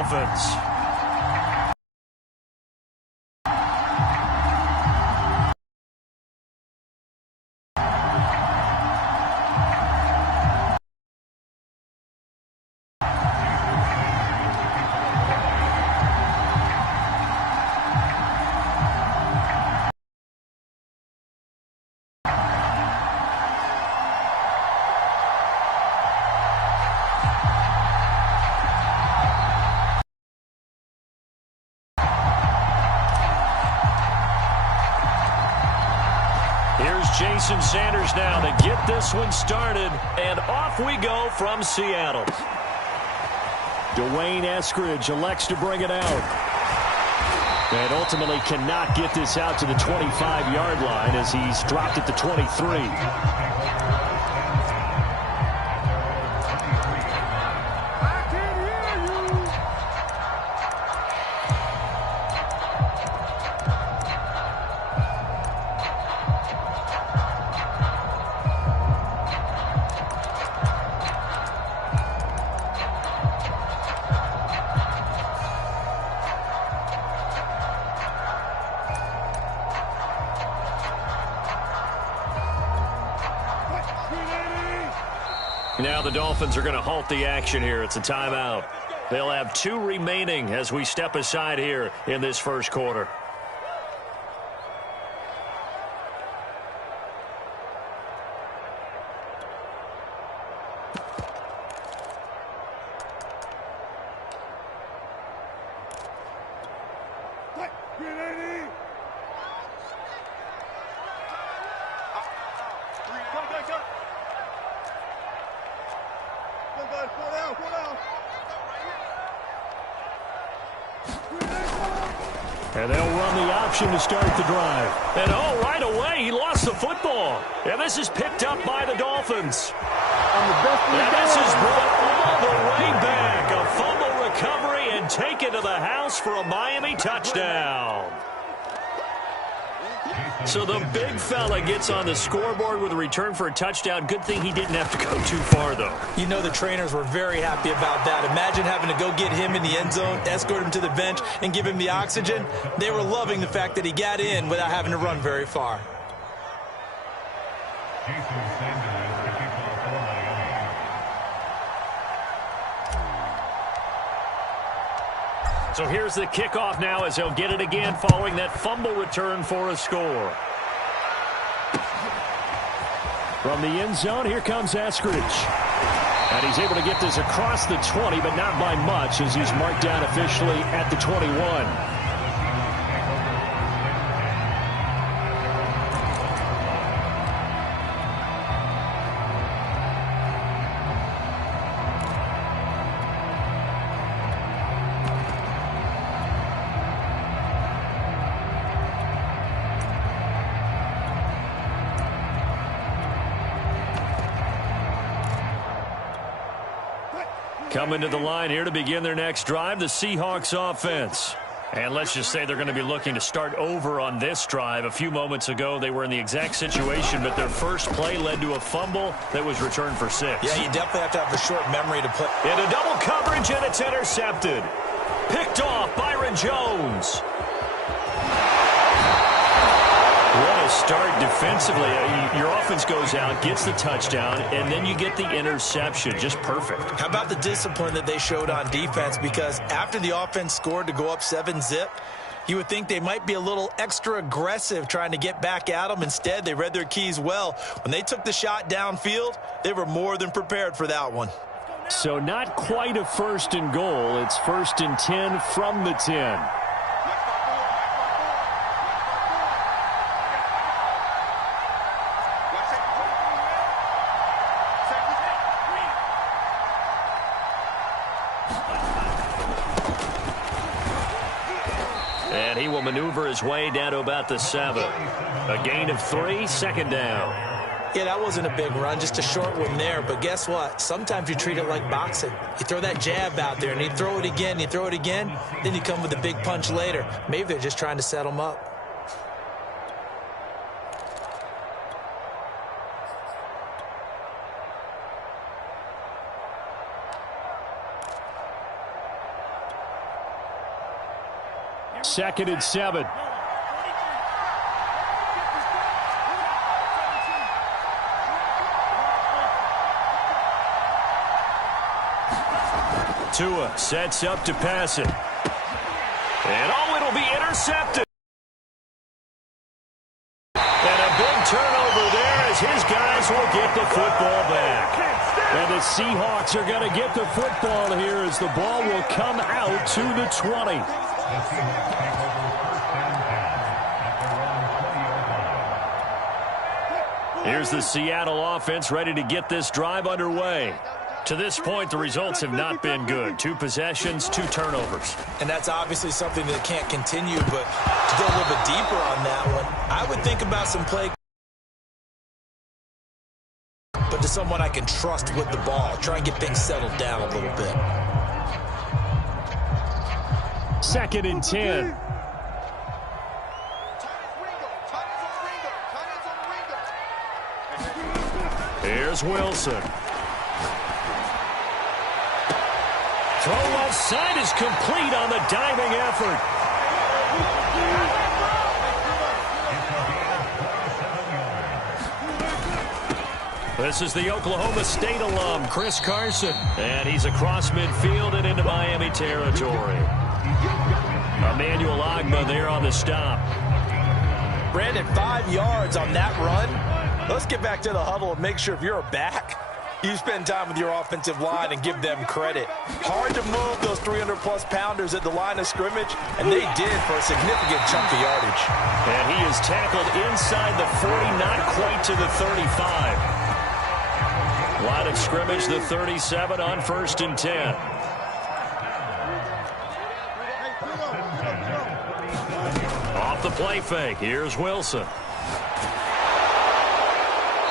Dolphins. Jason Sanders now to get this one started, and off we go from Seattle. Dwayne Eskridge elects to bring it out. And ultimately cannot get this out to the 25-yard line as he's dropped at the 23. Now the Dolphins are going to halt the action here. It's a timeout. They'll have 2 remaining as we step aside here in this first quarter. And they'll run the option to start the drive. And right away, he lost the football. And this is picked up by the Dolphins. And this is brought all the way back. A fumble recovery and taken to the house for a Miami touchdown. So the big fella gets on the scoreboard with a return for a touchdown. Good thing he didn't have to go too far, though. You know the trainers were very happy about that. Imagine having to go get him in the end zone, escort him to the bench, and give him the oxygen. They were loving the fact that he got in without having to run very far. So here's the kickoff now as he'll get it again following that fumble return for a score. From the end zone, here comes Eskridge. And he's able to get this across the 20, but not by much as he's marked down officially at the 21. Coming to the line here to begin their next drive, the Seahawks offense. And let's just say they're going to be looking to start over on this drive. A few moments ago, they were in the exact situation, but their first play led to a fumble that was returned for 6. Yeah, you definitely have to have a short memory to play. Into double coverage, and it's intercepted. Picked off, Byron Jones. What a start defensively. Your offense goes out, gets the touchdown, and then you get the interception. Just perfect. How about the discipline that they showed on defense? Because after the offense scored to go up 7-zip, you would think they might be a little extra aggressive trying to get back at them. Instead, they read their keys well. When they took the shot downfield, they were more than prepared for that one. So not quite a 1st and goal. It's 1st and 10 from the 10. And he will maneuver his way down to about the 7. A gain of 3, 2nd down. Yeah, that wasn't a big run, just a short one there. But guess what? Sometimes you treat it like boxing. You throw that jab out there, and you throw it again, then you come with a big punch later. Maybe they're just trying to set him up. 2nd and 7. Tua sets up to pass it. And it'll be intercepted. And a big turnover there as his guys will get the football back. And the Seahawks are going to get the football here as the ball will come out to the 20. Here's the Seattle offense ready to get this drive underway. To this point, the results have not been good. 2 possessions, 2 turnovers. And that's obviously something that can't continue, but to go a little bit deeper on that one, I would think about some play, but to someone I can trust with the ball. Try and get things settled down a little bit. 2nd and 10. Here's Wilson. Throw left side is complete on the diving effort. This is the Oklahoma State alum, Chris Carson. And he's across midfield and into Miami territory. Emmanuel Ogbah there on the stop. Brandon, 5 yards on that run. Let's get back to the huddle and make sure if you're a back, you spend time with your offensive line and give them credit. Hard to move those 300-plus pounders at the line of scrimmage, and they did for a significant chunk of yardage. And he is tackled inside the 40, not quite to the 35. Line of scrimmage, the 37 on 1st and 10. Off the play fake, here's Wilson.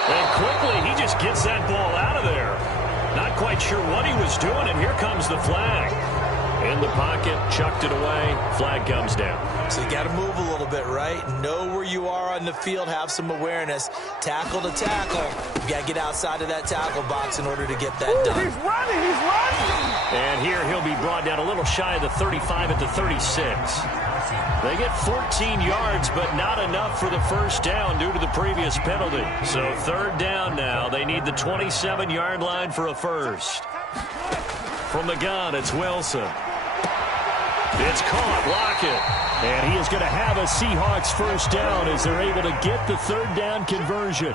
And quickly, he just gets that ball out of there. Not quite sure what he was doing, and here comes the flag. In the pocket, chucked it away, flag comes down. So you got to move a little bit, right? Know where you are on the field, have some awareness. Tackle to tackle. You got to get outside of that tackle box in order to get that done. He's running! And here he'll be brought down a little shy of the 35 at the 36. They get 14 yards, but not enough for the first down due to the previous penalty. So 3rd down now. They need the 27-yard line for a first. From the gun, it's Wilson. It's caught. Lockett. And he is going to have a Seahawks first down as they're able to get the 3rd down conversion.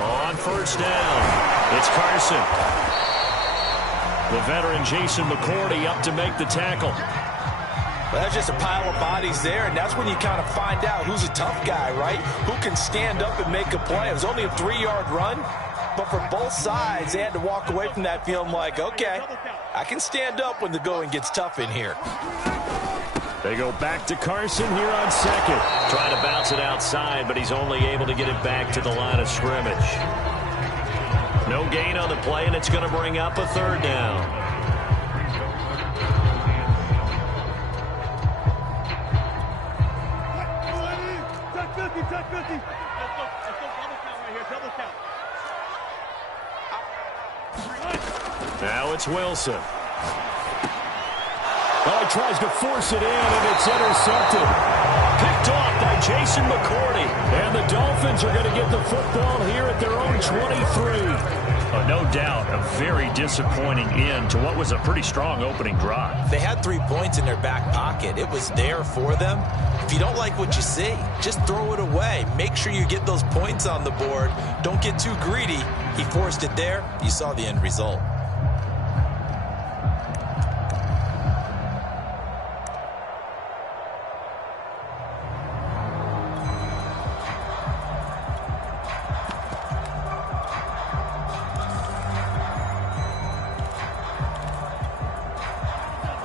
On 1st down, it's Carson. The veteran Jason McCourty up to make the tackle. Well, that's just a pile of bodies there, and that's when you kind of find out who's a tough guy, right? Who can stand up and make a play. It was only a 3-yard run, but for both sides, they had to walk away from that feeling like, okay, I can stand up when the going gets tough in here. They go back to Carson here on 2nd. Trying to bounce it outside, but he's only able to get it back to the line of scrimmage. No gain on the play, and it's going to bring up a 3rd down. Now it's Wilson. Oh, he tries to force it in, and it's intercepted. Picked off by Jason McCourty. And the Dolphins are going to get the football here at their own 23. No doubt a very disappointing end to what was a pretty strong opening drive. They had 3 points in their back pocket. It was there for them. If you don't like what you see, just throw it away. Make sure you get those points on the board. Don't get too greedy. He forced it there. You saw the end result.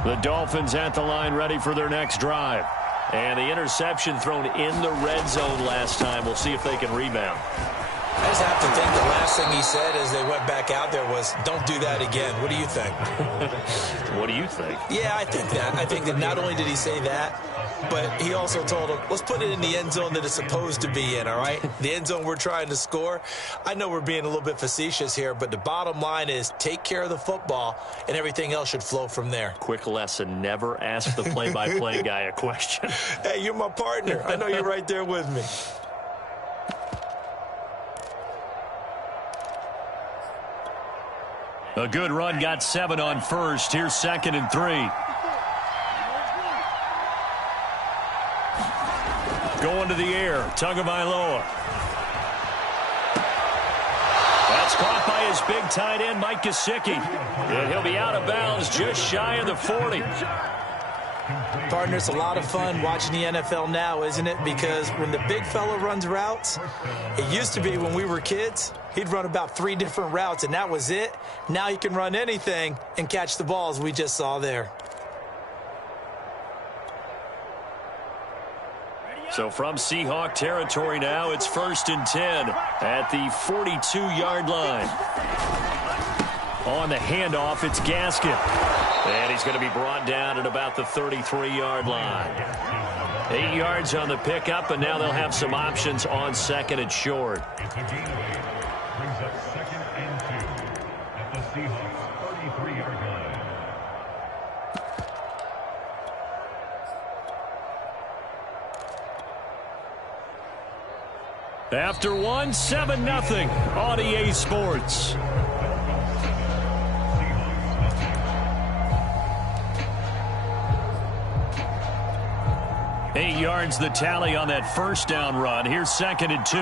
The Dolphins at the line ready for their next drive. And the interception thrown in the red zone last time. We'll see if they can rebound. That almost have to think the last thing he said as they went back out there was, don't do that again. What do you think? What do you think? Yeah, I think that. I think that not only did he say that, but he also told him, let's put it in the end zone that it's supposed to be in, all right? The end zone we're trying to score. I know we're being a little bit facetious here, but the bottom line is take care of the football, and everything else should flow from there. Quick lesson, never ask the play-by-play guy a question. Hey, you're my partner. I know you're right there with me. A good run, got 7 on first. Here's 2nd and 3. Going to the air, Tagovailoa. That's caught by his big tight end, Mike Gesicki. And he'll be out of bounds just shy of the 40. Partner, it's a lot of fun watching the NFL now, isn't it? Because when the big fella runs routes, it used to be when we were kids, he'd run about 3 different routes, and that was it. Now he can run anything and catch the balls we just saw there. So from Seahawk territory now, it's 1st and 10 at the 42-yard line. On the handoff, it's Gaskin. And he's going to be brought down at about the 33-yard line. 8 yards on the pickup, and now they'll have some options on 2nd and short. Brings up 2nd and 2 at the Seahawks 33-yard line. After 1, 7-0 on EA Sports. Eight yards the tally on that first down run. Here's 2nd and 2.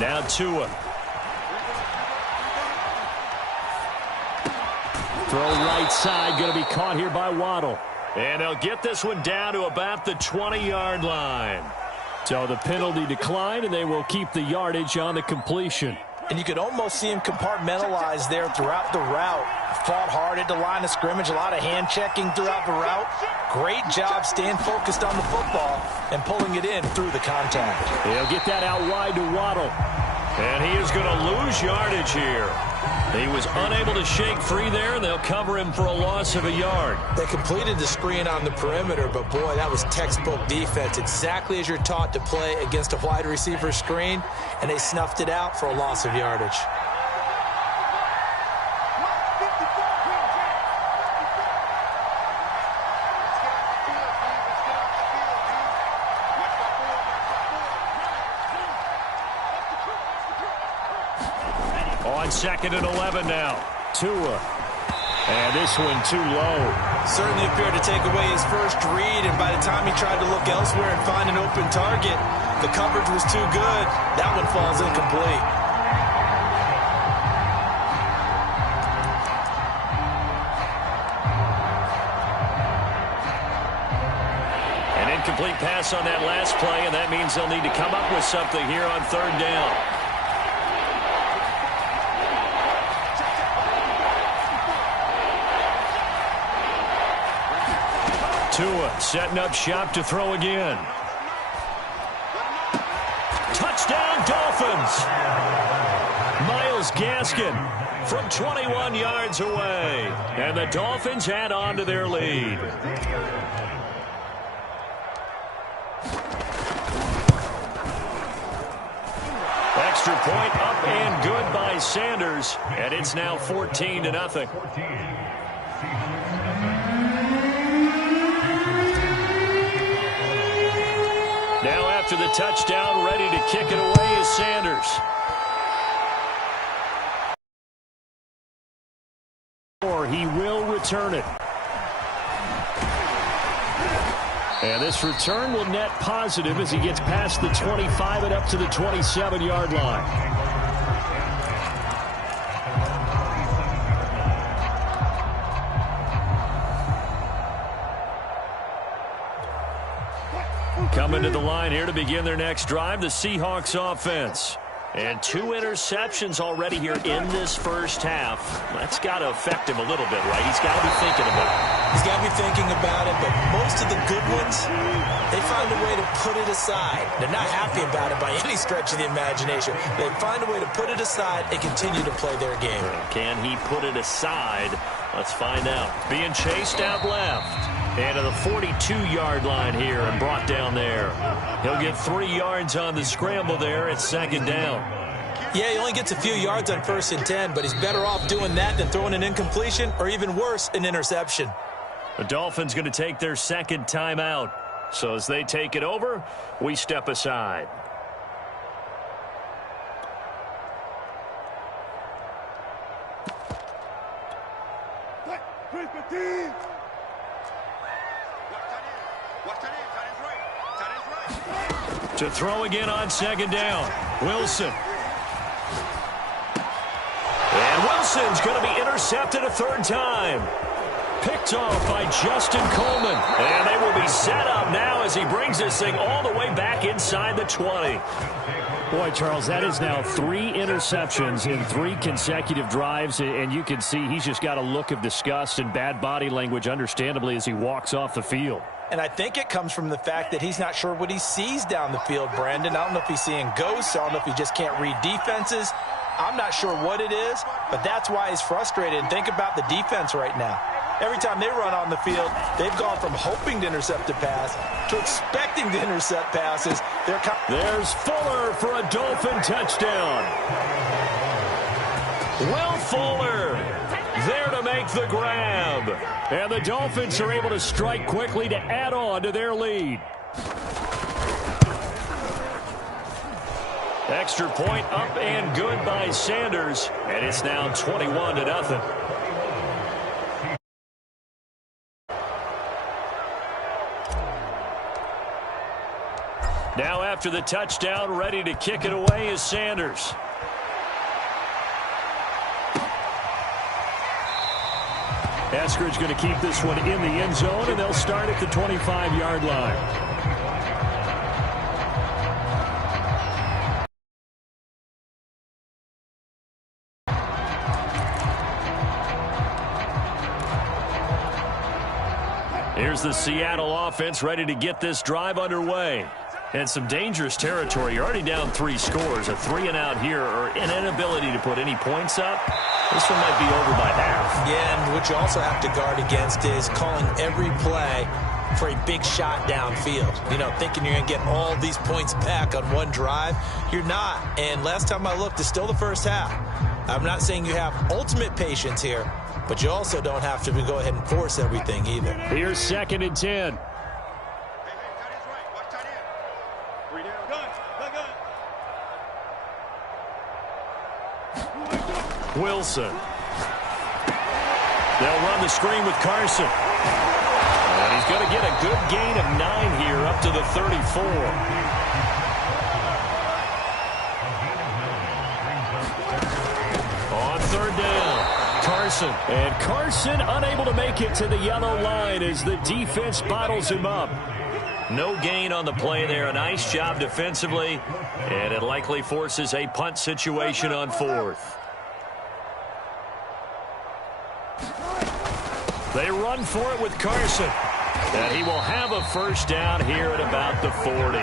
Now Tua. Throw right side, going to be caught here by Waddle. And they'll get this one down to about the 20-yard line. So the penalty declined, and they will keep the yardage on the completion. And you could almost see him compartmentalize there throughout the route. Fought hard at the line of scrimmage, a lot of hand checking throughout the route. Great job staying focused on the football and pulling it in through the contact. He'll get that out wide to Waddle. And he is going to lose yardage here. He was unable to shake free there, and they'll cover him for a loss of a yard. They completed the screen on the perimeter, but boy, that was textbook defense. Exactly as you're taught to play against a wide receiver screen, and they snuffed it out for a loss of yardage. On 2nd and 11 now. Tua. And this one too low. Certainly appeared to take away his first read, and by the time he tried to look elsewhere and find an open target, the coverage was too good. That one falls incomplete. An incomplete pass on that last play, and that means they'll need to come up with something here on 3rd down. Tua setting up shop to throw again. Touchdown, Dolphins. Myles Gaskin from 21 yards away. And the Dolphins add on to their lead. Extra point up and good by Sanders. And it's now 14-0. Now after the touchdown, ready to kick it away is Sanders. Or he will return it. And this return will net positive as he gets past the 25 and up to the 27-yard line. Coming to the line here to begin their next drive, the Seahawks offense. And 2 interceptions already here in this first half. That's got to affect him a little bit, right? He's got to be thinking about it. He's got to be thinking about it, but most of the good ones, they find a way to put it aside. They're not happy about it by any stretch of the imagination. They find a way to put it aside and continue to play their game. Can he put it aside? Let's find out. Being chased out left. And to the 42-yard line here and brought down there. He'll get 3 yards on the scramble there at second down. Yeah, he only gets a few yards on 1st and 10, but he's better off doing that than throwing an incompletion or even worse, an interception. The Dolphins going to take their second timeout. So as they take it over, we step aside. To throw again on second down, Wilson. And Wilson's going to be intercepted a 3rd time. Picked off by Justin Coleman. And they will be set up now as he brings this thing all the way back inside the 20. Boy, Charles, that is now 3 interceptions in 3 consecutive drives, and you can see he's just got a look of disgust and bad body language, understandably, as he walks off the field. And I think it comes from the fact that he's not sure what he sees down the field, Brandon. I don't know if he's seeing ghosts. I don't know if he just can't read defenses. I'm not sure what it is, but that's why he's frustrated. And think about the defense right now. Every time they run on the field, they've gone from hoping to intercept a pass to expecting to intercept passes. There's Fuller for a Dolphin touchdown. Will Fuller there to make the grab. And the Dolphins are able to strike quickly to add on to their lead. Extra point up and good by Sanders. And it's now 21-0. Now after the touchdown, ready to kick it away is Sanders. Eskridge going to keep this one in the end zone, and they'll start at the 25-yard line. Here's the Seattle offense ready to get this drive underway. And some dangerous territory. You're already down 3 scores. A 3-and-out here, or an inability to put any points up. This one might be over by half. Yeah, and what you also have to guard against is calling every play for a big shot downfield. You know, thinking you're going to get all these points back on one drive. You're not. And last time I looked, it's still the first half. I'm not saying you have ultimate patience here, but you also don't have to go ahead and force everything either. Here's 2nd and 10. Wilson. They'll run the screen with Carson. And he's going to get a good gain of 9 here up to the 34. On 3rd down, Carson. And Carson unable to make it to the yellow line as the defense bottles him up. No gain on the play there. A nice job defensively. And it likely forces a punt situation on 4th. They run for it with Carson. And he will have a first down here at about the 40.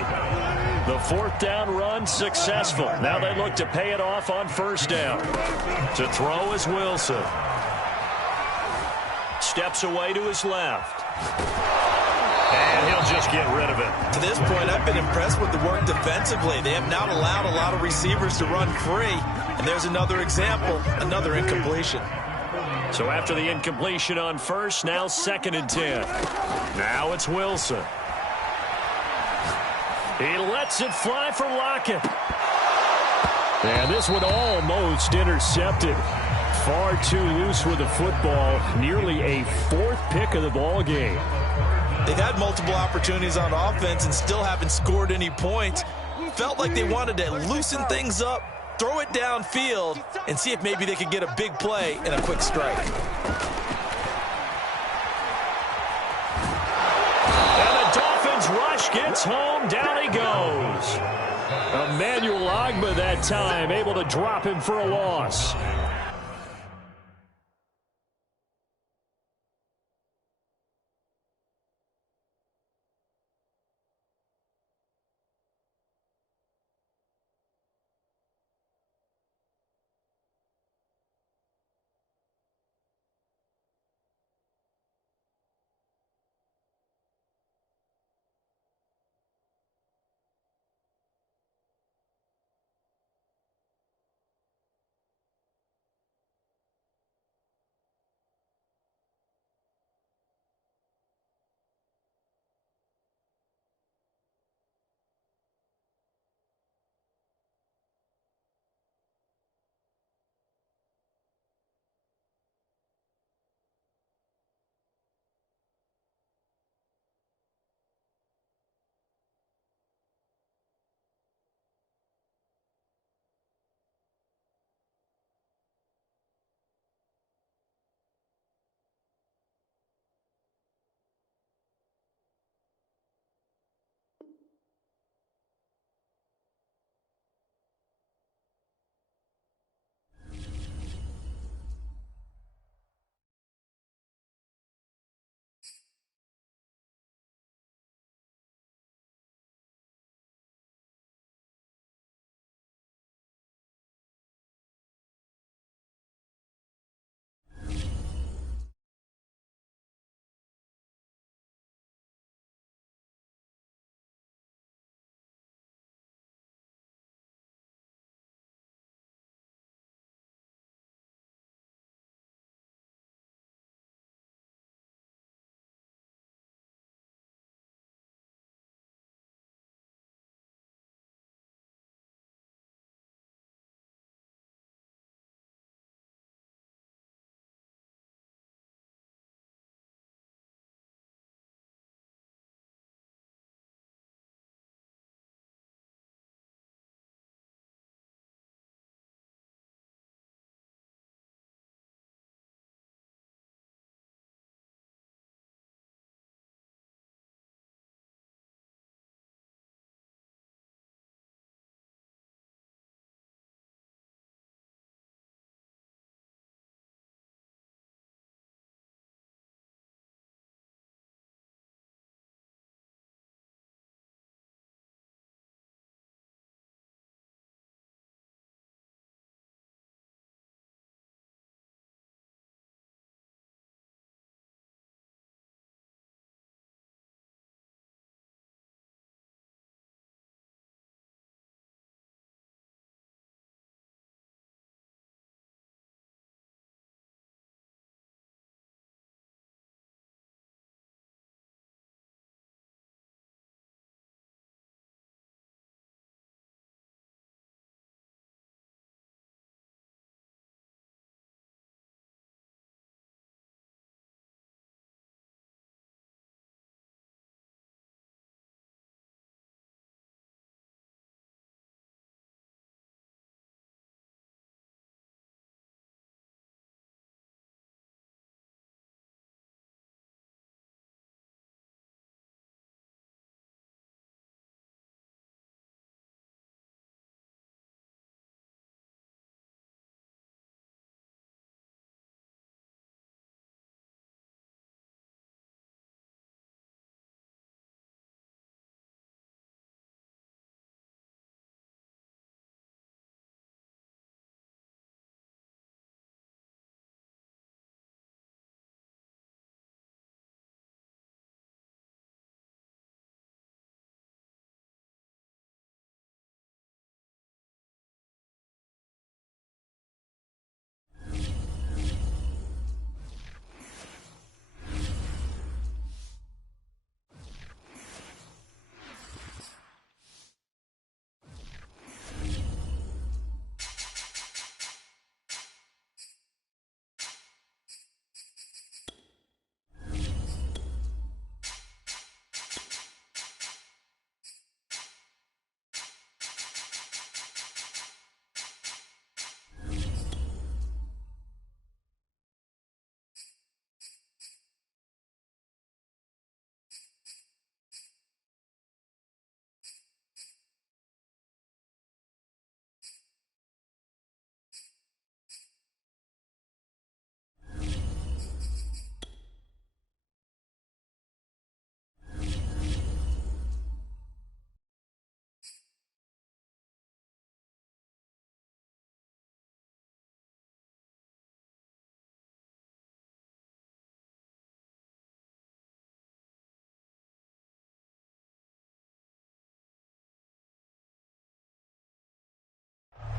The 4th down run successful. Now they look to pay it off on 1st down. To throw is Wilson. Steps away to his left. And he'll just get rid of it. To this point, I've been impressed with the work defensively. They have not allowed a lot of receivers to run free. And there's another example, another incompletion. So after the incompletion on 1st, now 2nd and 10. Now it's Wilson. He lets it fly for Lockett. And this one almost intercepted. Far too loose with the football. Nearly a 4th pick of the ball game. They've had multiple opportunities on offense and still haven't scored any points. Felt like they wanted to loosen things up, throw it downfield, and see if maybe they could get a big play and a quick strike. And the Dolphins rush gets home. Down he goes. Emmanuel Ogbah that time, able to drop him for a loss.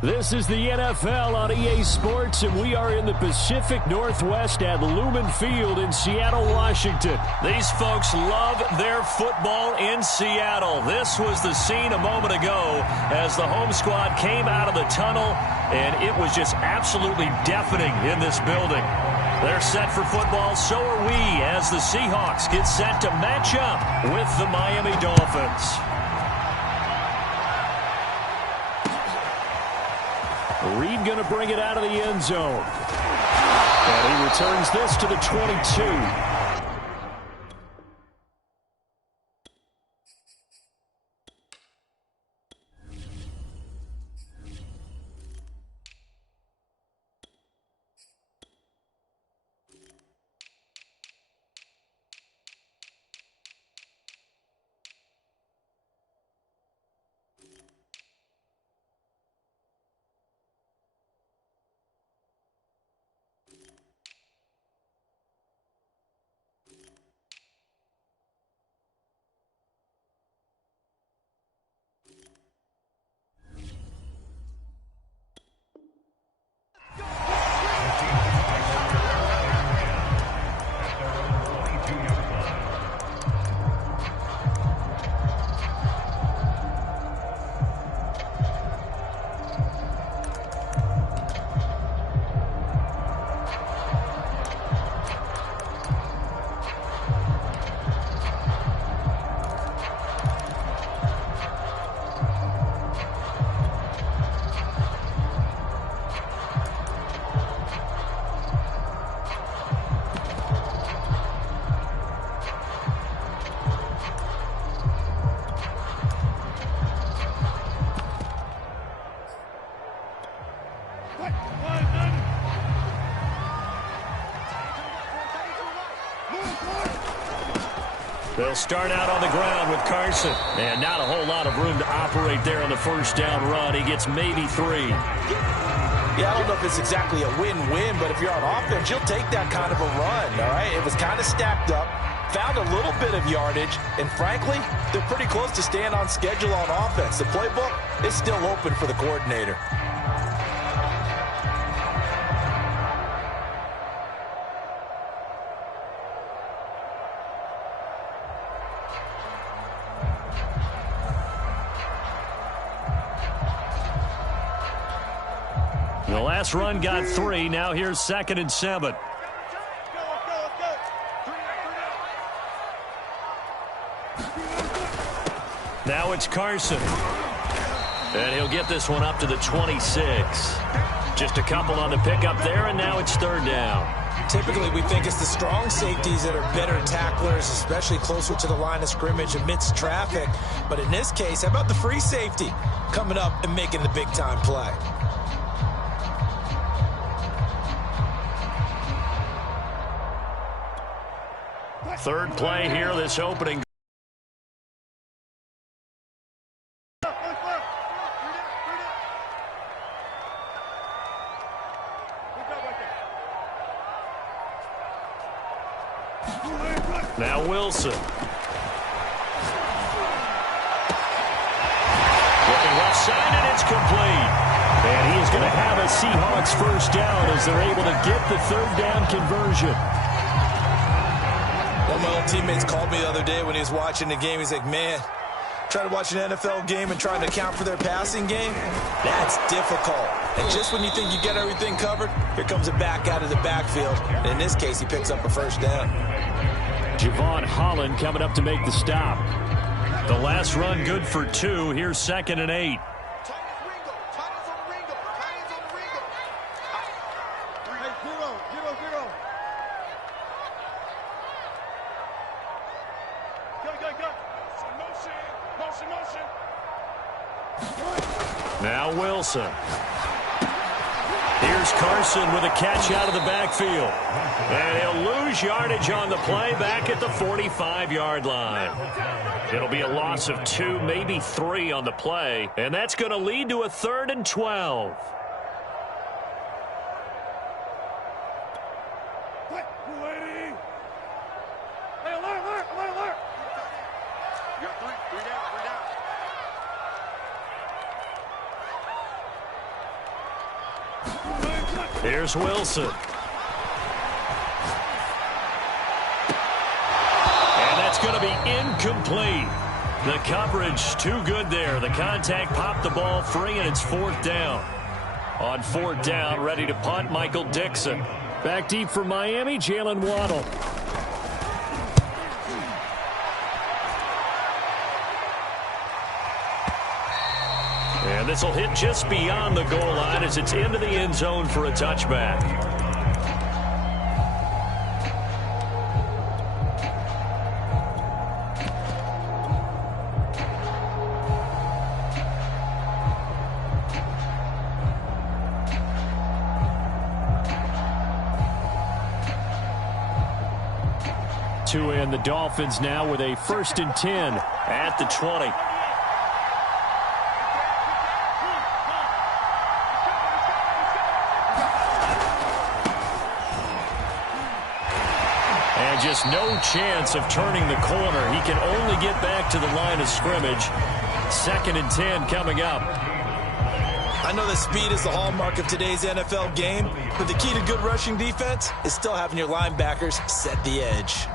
This is the NFL on EA Sports, and we are in the Pacific Northwest at Lumen Field in Seattle, Washington. These folks love their football in Seattle. This was the scene a moment ago as the home squad came out of the tunnel, and it was just absolutely deafening in this building. They're set for football, so are we, as the Seahawks get set to match up with the Miami Dolphins. Reed going to bring it out of the end zone. And he returns this to the 22. They'll start out on the ground with Carson. And not a whole lot of room to operate there on the first down run. He gets maybe 3. Yeah, I don't know if it's exactly a win-win, but if you're on offense, you'll take that kind of a run, all right? It was kind of stacked up, found a little bit of yardage, and frankly, they're pretty close to staying on schedule on offense. The playbook is still open for the coordinator. The last run got 3. Now here's 2nd and 7. Now it's Carson. And he'll get this one up to the 26. Just a couple on the pickup there, and now it's 3rd down. Typically, we think it's the strong safeties that are better tacklers, especially closer to the line of scrimmage amidst traffic. But in this case, how about the free safety coming up and making the big-time play? Third play here, this opening. Now Wilson. Looking left side, and it's complete. And he is going to have a Seahawks first down as they're able to get the 3rd down conversion. One of my old teammates called me the other day when he was watching the game. He's like, man, trying to watch an NFL game and trying to account for their passing game, that's difficult. And just when you think you get everything covered, here comes a back out of the backfield. And in this case, he picks up a first down. Javon Holland coming up to make the stop. The last run good for 2. Here's 2nd and 8. Now Wilson. Here's Carson with a catch out of the backfield. And he'll lose yardage on the play back at the 45-yard line. It'll be a loss of 2, maybe 3 on the play. And that's going to lead to a 3rd and 12. Here's Wilson. And that's going to be incomplete. The coverage too good there. The contact popped the ball free, and it's 4th down. On 4th down, ready to punt, Michael Dixon. Back deep for Miami, Jalen Waddle. And this will hit just beyond the goal line as it's into the end zone for a touchback. And the Dolphins now with a 1st and 10 at the 20. And just no chance of turning the corner. He can only get back to the line of scrimmage. 2nd and 10 coming up. I know that speed is the hallmark of today's NFL game, but the key to good rushing defense is still having your linebackers set the edge.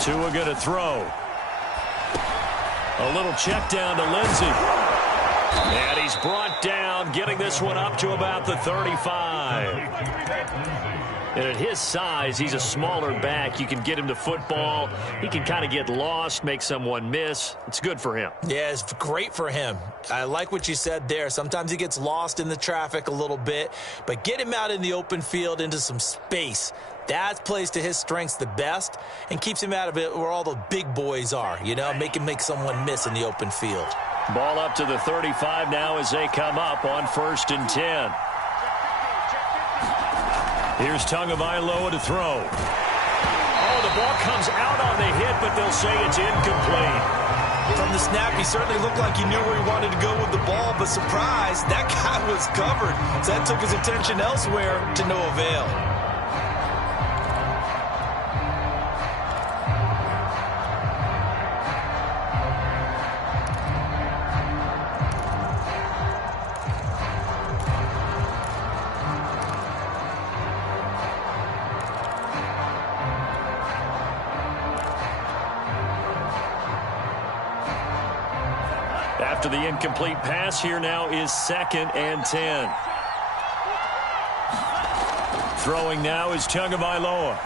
Tua going to throw. A little check down to Lindsey. And he's brought down, getting this one up to about the 35. And at his size, he's a smaller back. You can get him to football. He can kind of get lost, make someone miss. It's good for him. Yeah, it's great for him. I like what you said there. Sometimes he gets lost in the traffic a little bit, but get him out in the open field into some space. That plays to his strengths the best and keeps him out of it where all the big boys are, you know, make him make someone miss in the open field. Ball up to the 35 now as they come up on 1st and 10. Here's Tagovailoa to throw. Oh, the ball comes out on the hit, but they'll say it's incomplete. From the snap, he certainly looked like he knew where he wanted to go with the ball, but surprise, that guy was covered. So that took his attention elsewhere to no avail. After the incomplete pass, here now is 2nd and 10. Throwing now is Tagovailoa.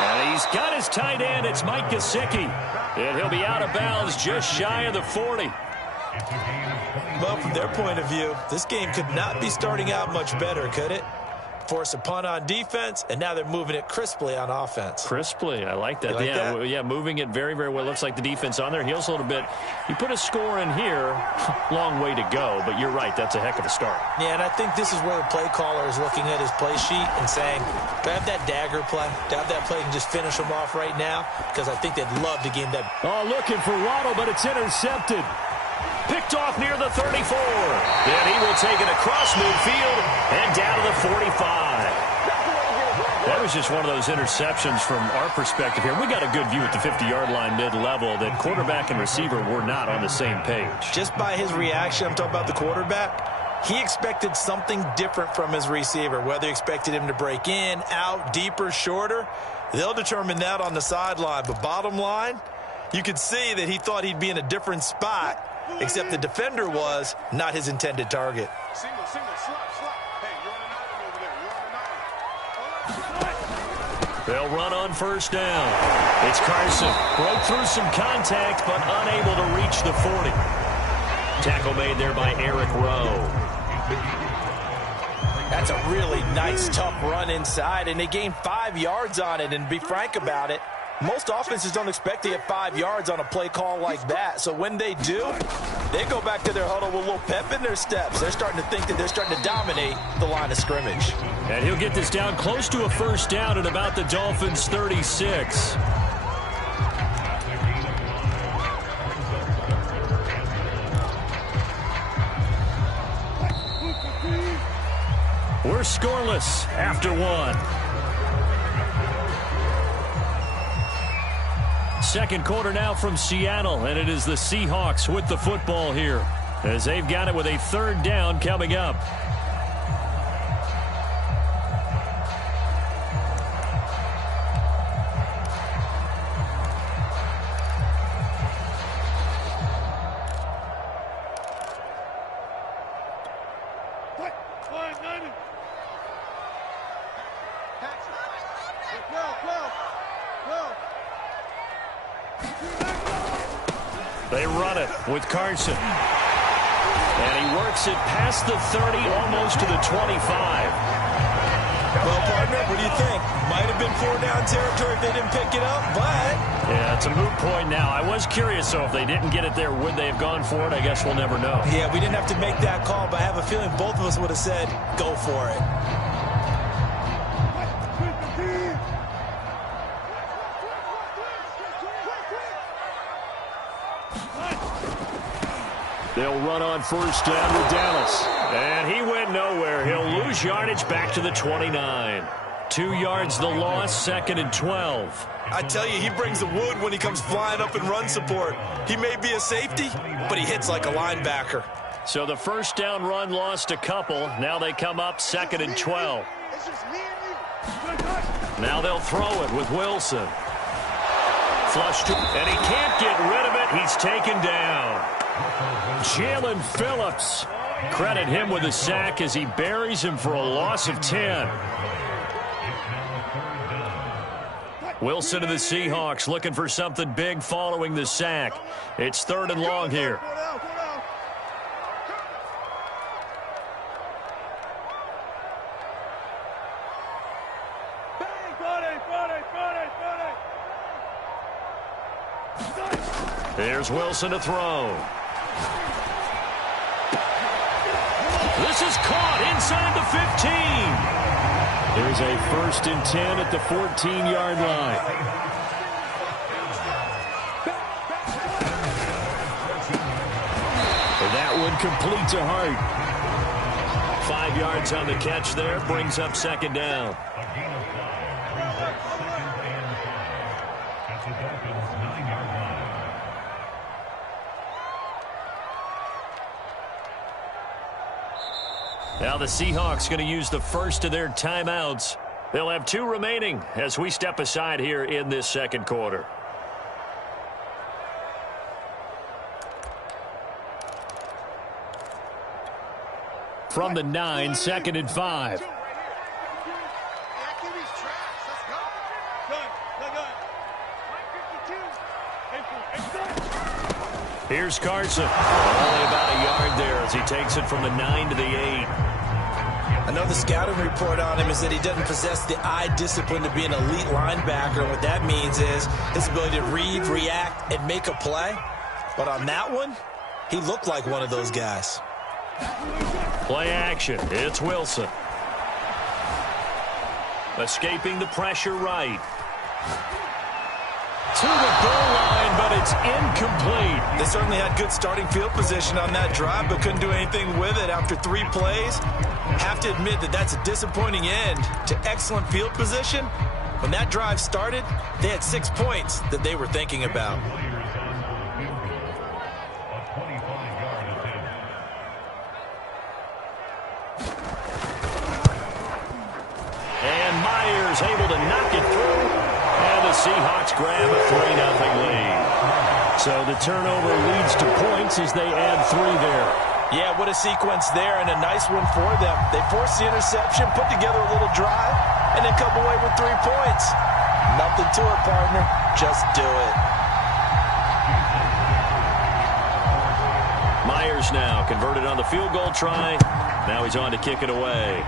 And he's got his tight end. It's Mike Gesicki. And he'll be out of bounds just shy of the 40. Well, from their point of view, this game could not be starting out much better, could it? Force a punt on defense, and now they're moving it crisply on offense. Crisply, I like that. You like yeah, that? yeah, moving it very, very well. Looks like the defense on their heels a little bit. You put a score in here, long way to go, but you're right, that's a heck of a start. Yeah, and I think this is where the play caller is looking at his play sheet and saying, do I have that dagger play? Do I have that play and just finish them off right now? Because I think they'd love to gain that. Oh, looking for Waddle, but it's intercepted. Picked off near the 34. And he will take it across midfield and down to the 45. That was just one of those interceptions from our perspective here. We got a good view at the 50-yard line mid-level that quarterback and receiver were not on the same page. Just by his reaction, I'm talking about the quarterback, he expected something different from his receiver, whether he expected him to break in, out, deeper, shorter. They'll determine that on the sideline. But bottom line, you could see that he thought he'd be in a different spot, except the defender was not his intended target. Single, slot. Hey, you're on an island over there. They'll run on 1st down. It's Carson. Broke through some contact, but unable to reach the 40. Tackle made there by Eric Rowe. That's a really nice, tough run inside, and they gained 5 yards on it. And to be frank about it, Most offenses don't expect to get 5 yards on a play call like that. So when they do, they go back to their huddle with a little pep in their steps. They're starting to think that they're starting to dominate the line of scrimmage. And he'll get this down close to a first down at about the Dolphins' 36. We're scoreless after one. Second quarter now from Seattle, and it is the Seahawks with the football here as they've got it with a third down coming up. They run it with Carson. And he works it past the 30, almost to the 25. Well, partner, what do you think? Might have been 4-down territory if they didn't pick it up, but... Yeah, it's a moot point now. I was curious, so if they didn't get it there, would they have gone for it? I guess we'll never know. Yeah, we didn't have to make that call, but I have a feeling both of us would have said, go for it. They'll run on first down with Dallas. And he went nowhere. He'll lose yardage back to the 29. 2 yards the loss, second and 12. I tell you, he brings the wood when he comes flying up in run support. He may be a safety, but he hits like a linebacker. So the first down run lost a couple. Now they come up second and 12. Now they'll throw it with Wilson. Flush to, and he can't get rid of it. He's taken down. Jalen Phillips. Credit him with a sack as he buries him for a loss of 10. Wilson of the Seahawks looking for something big following the sack. It's third and long here. There's Wilson to throw. This is caught inside the 15. There's a first and 10 at the 14-yard line. And that one complete to Hart. 5 yards on the catch there, brings up second down. A gain of 5 brings up second and 5 at the Dolphins' 9-yard line. Now the Seahawks going to use the first of their timeouts. They'll have 2 remaining as we step aside here in this second quarter. From the 9, second and 5. Here's Carson. Only about a yard there as he takes it from the 9 to the 8. I know the scouting report on him is that he doesn't possess the eye discipline to be an elite linebacker. What that means is his ability to read, react, and make a play. But on that one, he looked like one of those guys. Play action. It's Wilson. Escaping the pressure right. To the goal line, but it's incomplete. They certainly had good starting field position on that drive, but couldn't do anything with it after 3 plays. Have to admit that that's a disappointing end to excellent field position. When that drive started, they had 6 points that they were thinking about. And Myers able to knock it through. And the Seahawks grab a 3-0 lead. So the turnover leads to points as they add 3 there. Yeah, what a sequence there, and a nice one for them. They forced the interception, put together a little drive, and then come away with 3 points. Nothing to it, partner. Just do it. Myers now converted on the field goal try. Now he's on to kick it away.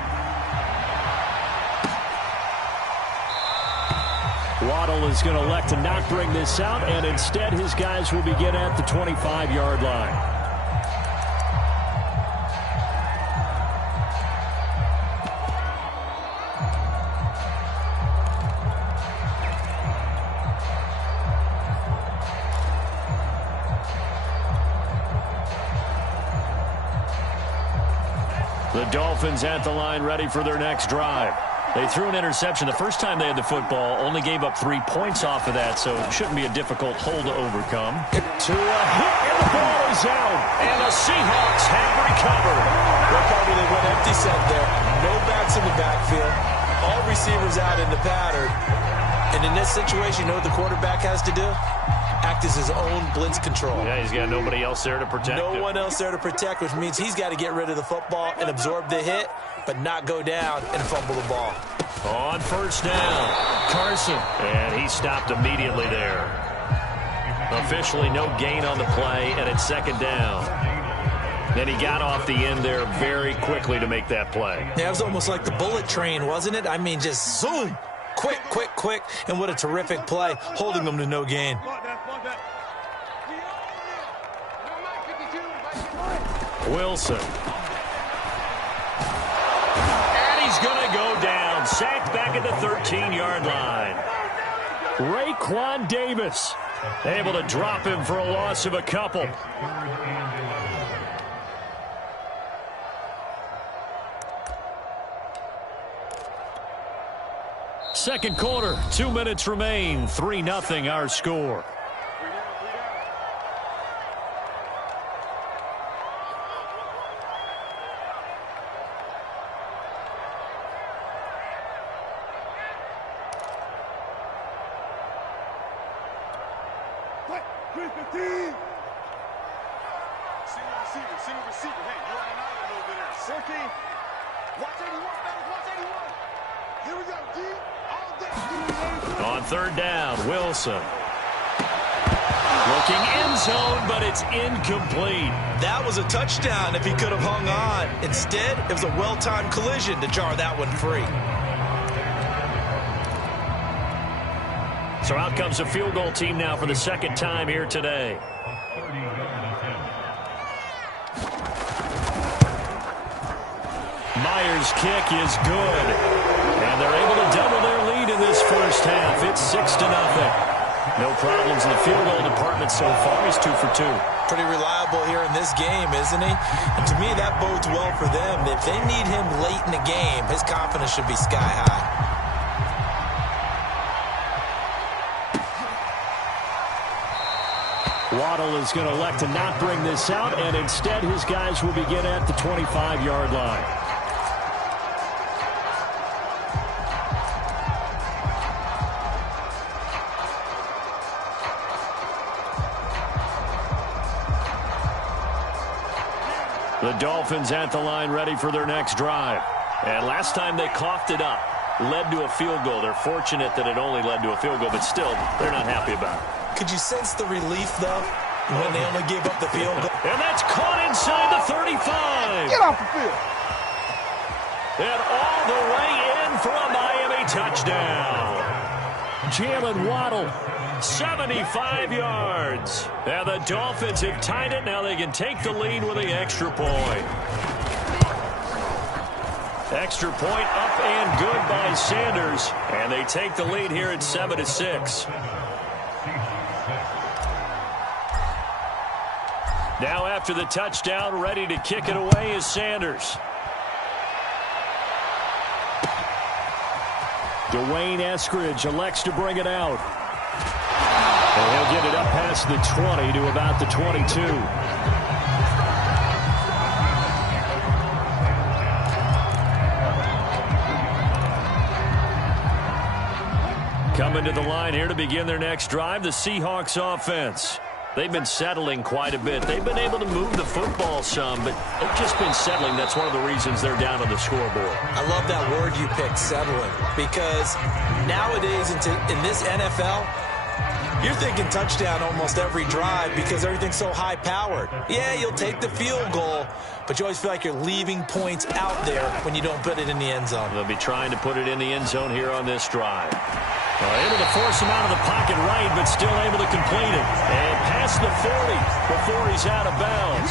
Waddle is going to elect to not bring this out, and instead his guys will begin at the 25-yard line. The Dolphins at the line ready for their next drive. They threw an interception the first time they had the football, only gave up 3 points off of that, so it shouldn't be a difficult hole to overcome. To a hit, and the ball is out. And the Seahawks have recovered. Look how they went empty set there. No backs in the backfield. All receivers out in the pattern. And in this situation, you know what the quarterback has to do? Act as his own blitz control. Yeah, he's got nobody else there to protect him. No one else there to protect, which means he's got to get rid of the football and absorb the hit, but not go down and fumble the ball. On first down, Carson. And he stopped immediately there. Officially no gain on the play, and it's second down. Then he got off the end there very quickly to make that play. Yeah, it was almost like the bullet train, wasn't it? I mean, just zoom. Quick, quick, quick. And what a terrific play, holding them to no gain. Wilson. And he's going to go down. Sacked back at the 13-yard line. Raekwon Davis able to drop him for a loss of a couple. Second quarter, 2 minutes remain. 3-0 our score. Single receiver. Hey, you're on an island over there. Safety. Watch 81, fellas. Watch 81. Here we go, D. All day. On third down, Wilson. Looking end zone, but it's incomplete. That was a touchdown if he could have hung on. Instead, it was a well-timed collision to jar that one free. So out comes a field goal team now for the second time here today. Myers' kick is good. And they're able to double their lead in this first half. It's 6-0. No problems in the field goal department so far. He's 2 for 2. Pretty reliable here in this game, isn't he? And to me, that bodes well for them. If they need him late in the game, his confidence should be sky high. Waddle is going to elect to not bring this out, and instead his guys will begin at the 25-yard line. The Dolphins at the line ready for their next drive. And last time they coughed it up, led to a field goal. They're fortunate that it only led to a field goal, but still, they're not happy about it. Could you sense the relief, though, when they only gave up the field goal? And that's caught inside the 35. Get off the field. And all the way in for a Miami touchdown. Jalen Waddle, 75 yards. And the Dolphins have tied it. Now they can take the lead with the extra point. Extra point up and good by Sanders. And they take the lead here at 7-6. Now after the touchdown, ready to kick it away is Sanders. Dwayne Eskridge elects to bring it out. And he'll get it up past the 20 to about the 22. Coming to the line here to begin their next drive, the Seahawks offense. They've been settling quite a bit. They've been able to move the football some, but they've just been settling. That's one of the reasons they're down on the scoreboard. I love that word you picked, settling, because nowadays in this NFL, you're thinking touchdown almost every drive because everything's so high-powered. Yeah, you'll take the field goal, but you always feel like you're leaving points out there when you don't put it in the end zone. They'll be trying to put it in the end zone here on this drive. Able to force him out of the pocket right, but still able to complete it. And past the 40 before he's out of bounds.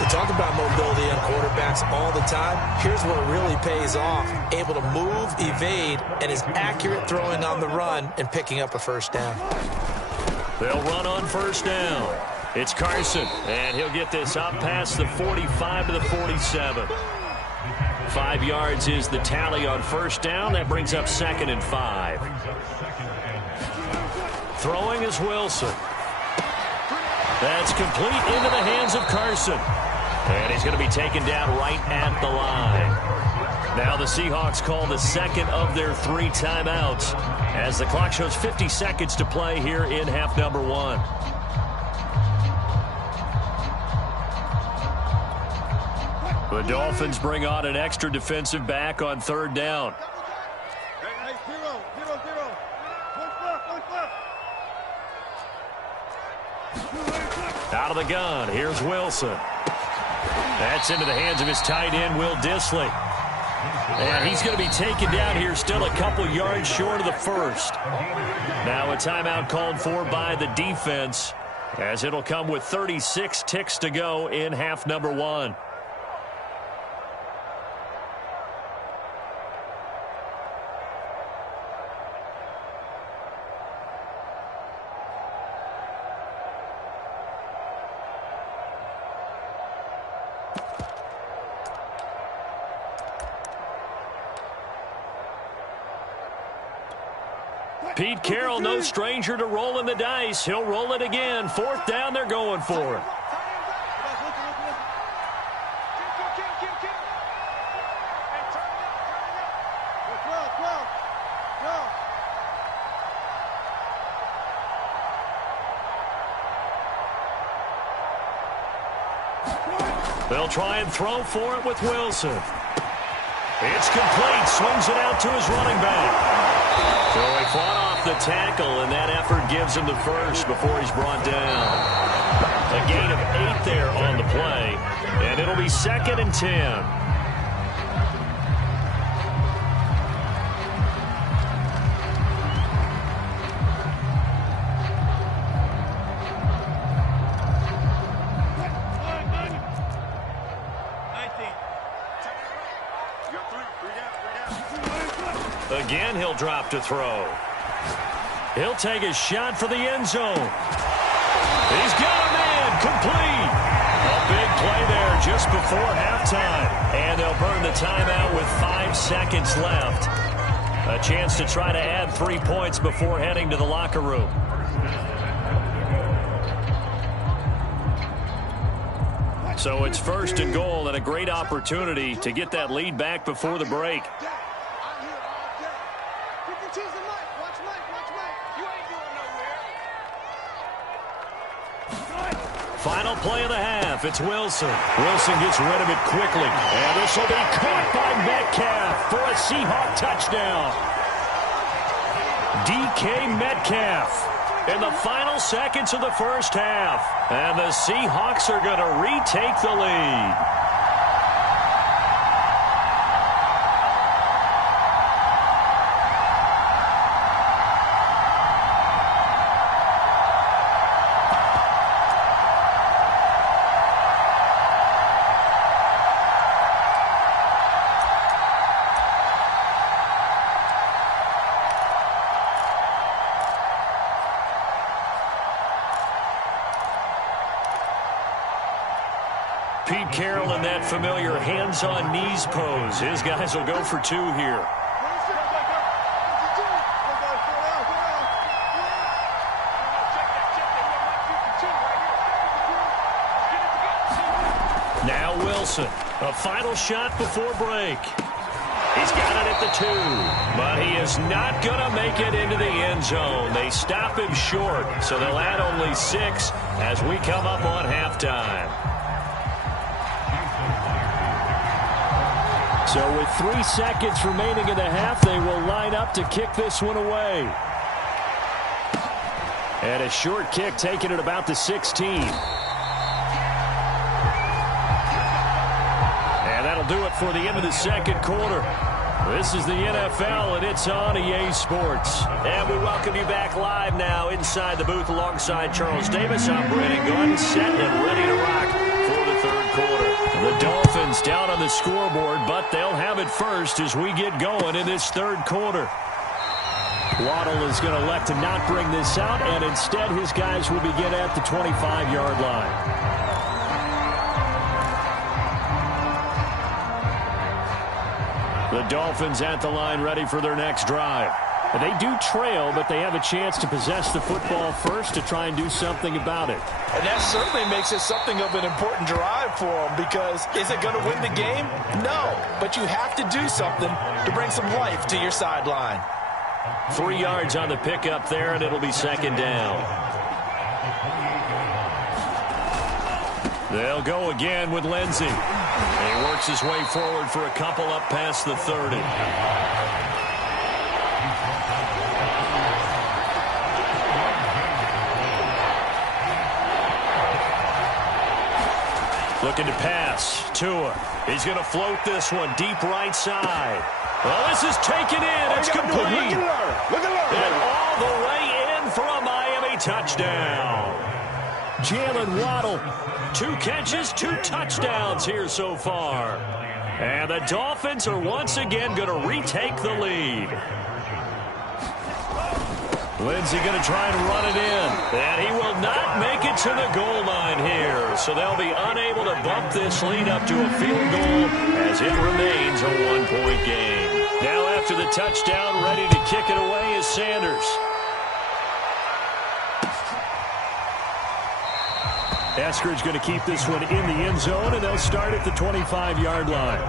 We talk about mobility on quarterbacks all the time. Here's where it really pays off. Able to move, evade, and is accurate throwing on the run and picking up a first down. They'll run on first down. It's Carson, and he'll get this up past the 45 to the 47. 5 yards is the tally on first down. That brings up 2nd and 5. Throwing is Wilson. That's complete into the hands of Carson. And he's going to be taken down right at the line. Now the Seahawks call the second of their 3 timeouts as the clock shows 50 seconds to play here in half number 1. The Dolphins bring on an extra defensive back on 3rd down. Hey, 0. Out of the gun, here's Wilson. That's into the hands of his tight end, Will Dissly. And he's going to be taken down here still a couple yards short of the first. Now a timeout called for by the defense as it'll come with 36 ticks to go in half number 1. Pete Carroll, no stranger to rolling the dice. He'll roll it again. 4th down, they're going for it. They'll try and throw for it with Wilson. It's complete. Swings it out to his running back. So he fought off the tackle, and that effort gives him the first before he's brought down. A gain of 8 there on the play, and it'll be 2nd and 10. Again, he'll drop to throw. He'll take a shot for the end zone. He's got a man, complete. A big play there just before halftime. And they'll burn the timeout with 5 seconds left. A chance to try to add 3 points before heading to the locker room. So it's 1st and goal and a great opportunity to get that lead back before the break. Final play of the half. It's Wilson. Wilson gets rid of it quickly. And this will be caught by Metcalf for a Seahawk touchdown. DK Metcalf in the final seconds of the first half. And the Seahawks are going to retake the lead. Pete Carroll in that familiar hands-on knees pose. His guys will go for 2 here. Now Wilson, a final shot before break. He's got it at the 2, but he is not going to make it into the end zone. They stop him short, so they'll add only 6 as we come up on halftime. So with 3 seconds remaining in the half, they will line up to kick this one away. And a short kick taken at about the 16. And that'll do it for the end of the second quarter. This is the NFL, and it's on EA Sports. And we welcome you back live now inside the booth alongside Charles Davis. I'm Brandon Gordon, set and ready to rock for the third quarter. The Dolphins down on the scoreboard, but they'll have it first as we get going in this third quarter. Waddle is going to elect to not bring this out, and instead his guys will begin at the 25-yard line. The Dolphins at the line ready for their next drive. They do trail, but they have a chance to possess the football first to try and do something about it. And that certainly makes it something of an important drive for them, because is it going to win the game? No, but you have to do something to bring some life to your sideline. 3 yards on the pickup there, and it'll be second down. They'll go again with Lindsey. He works his way forward for a couple up past the 30. Looking to pass. Tua. He's going to float this one deep right side. Well, this is taken in. It's complete. And all the way in for a Miami touchdown. Jalen Waddle, 2 catches, 2 touchdowns here so far. And the Dolphins are once again going to retake the lead. Lindsey going to try and run it in. And he will not make it to the goal line here. So they'll be unable to bump this lead up to a field goal as it remains a 1-point game. Now after the touchdown, ready to kick it away is Sanders. Eskridge going to keep this one in the end zone, and they'll start at the 25-yard line.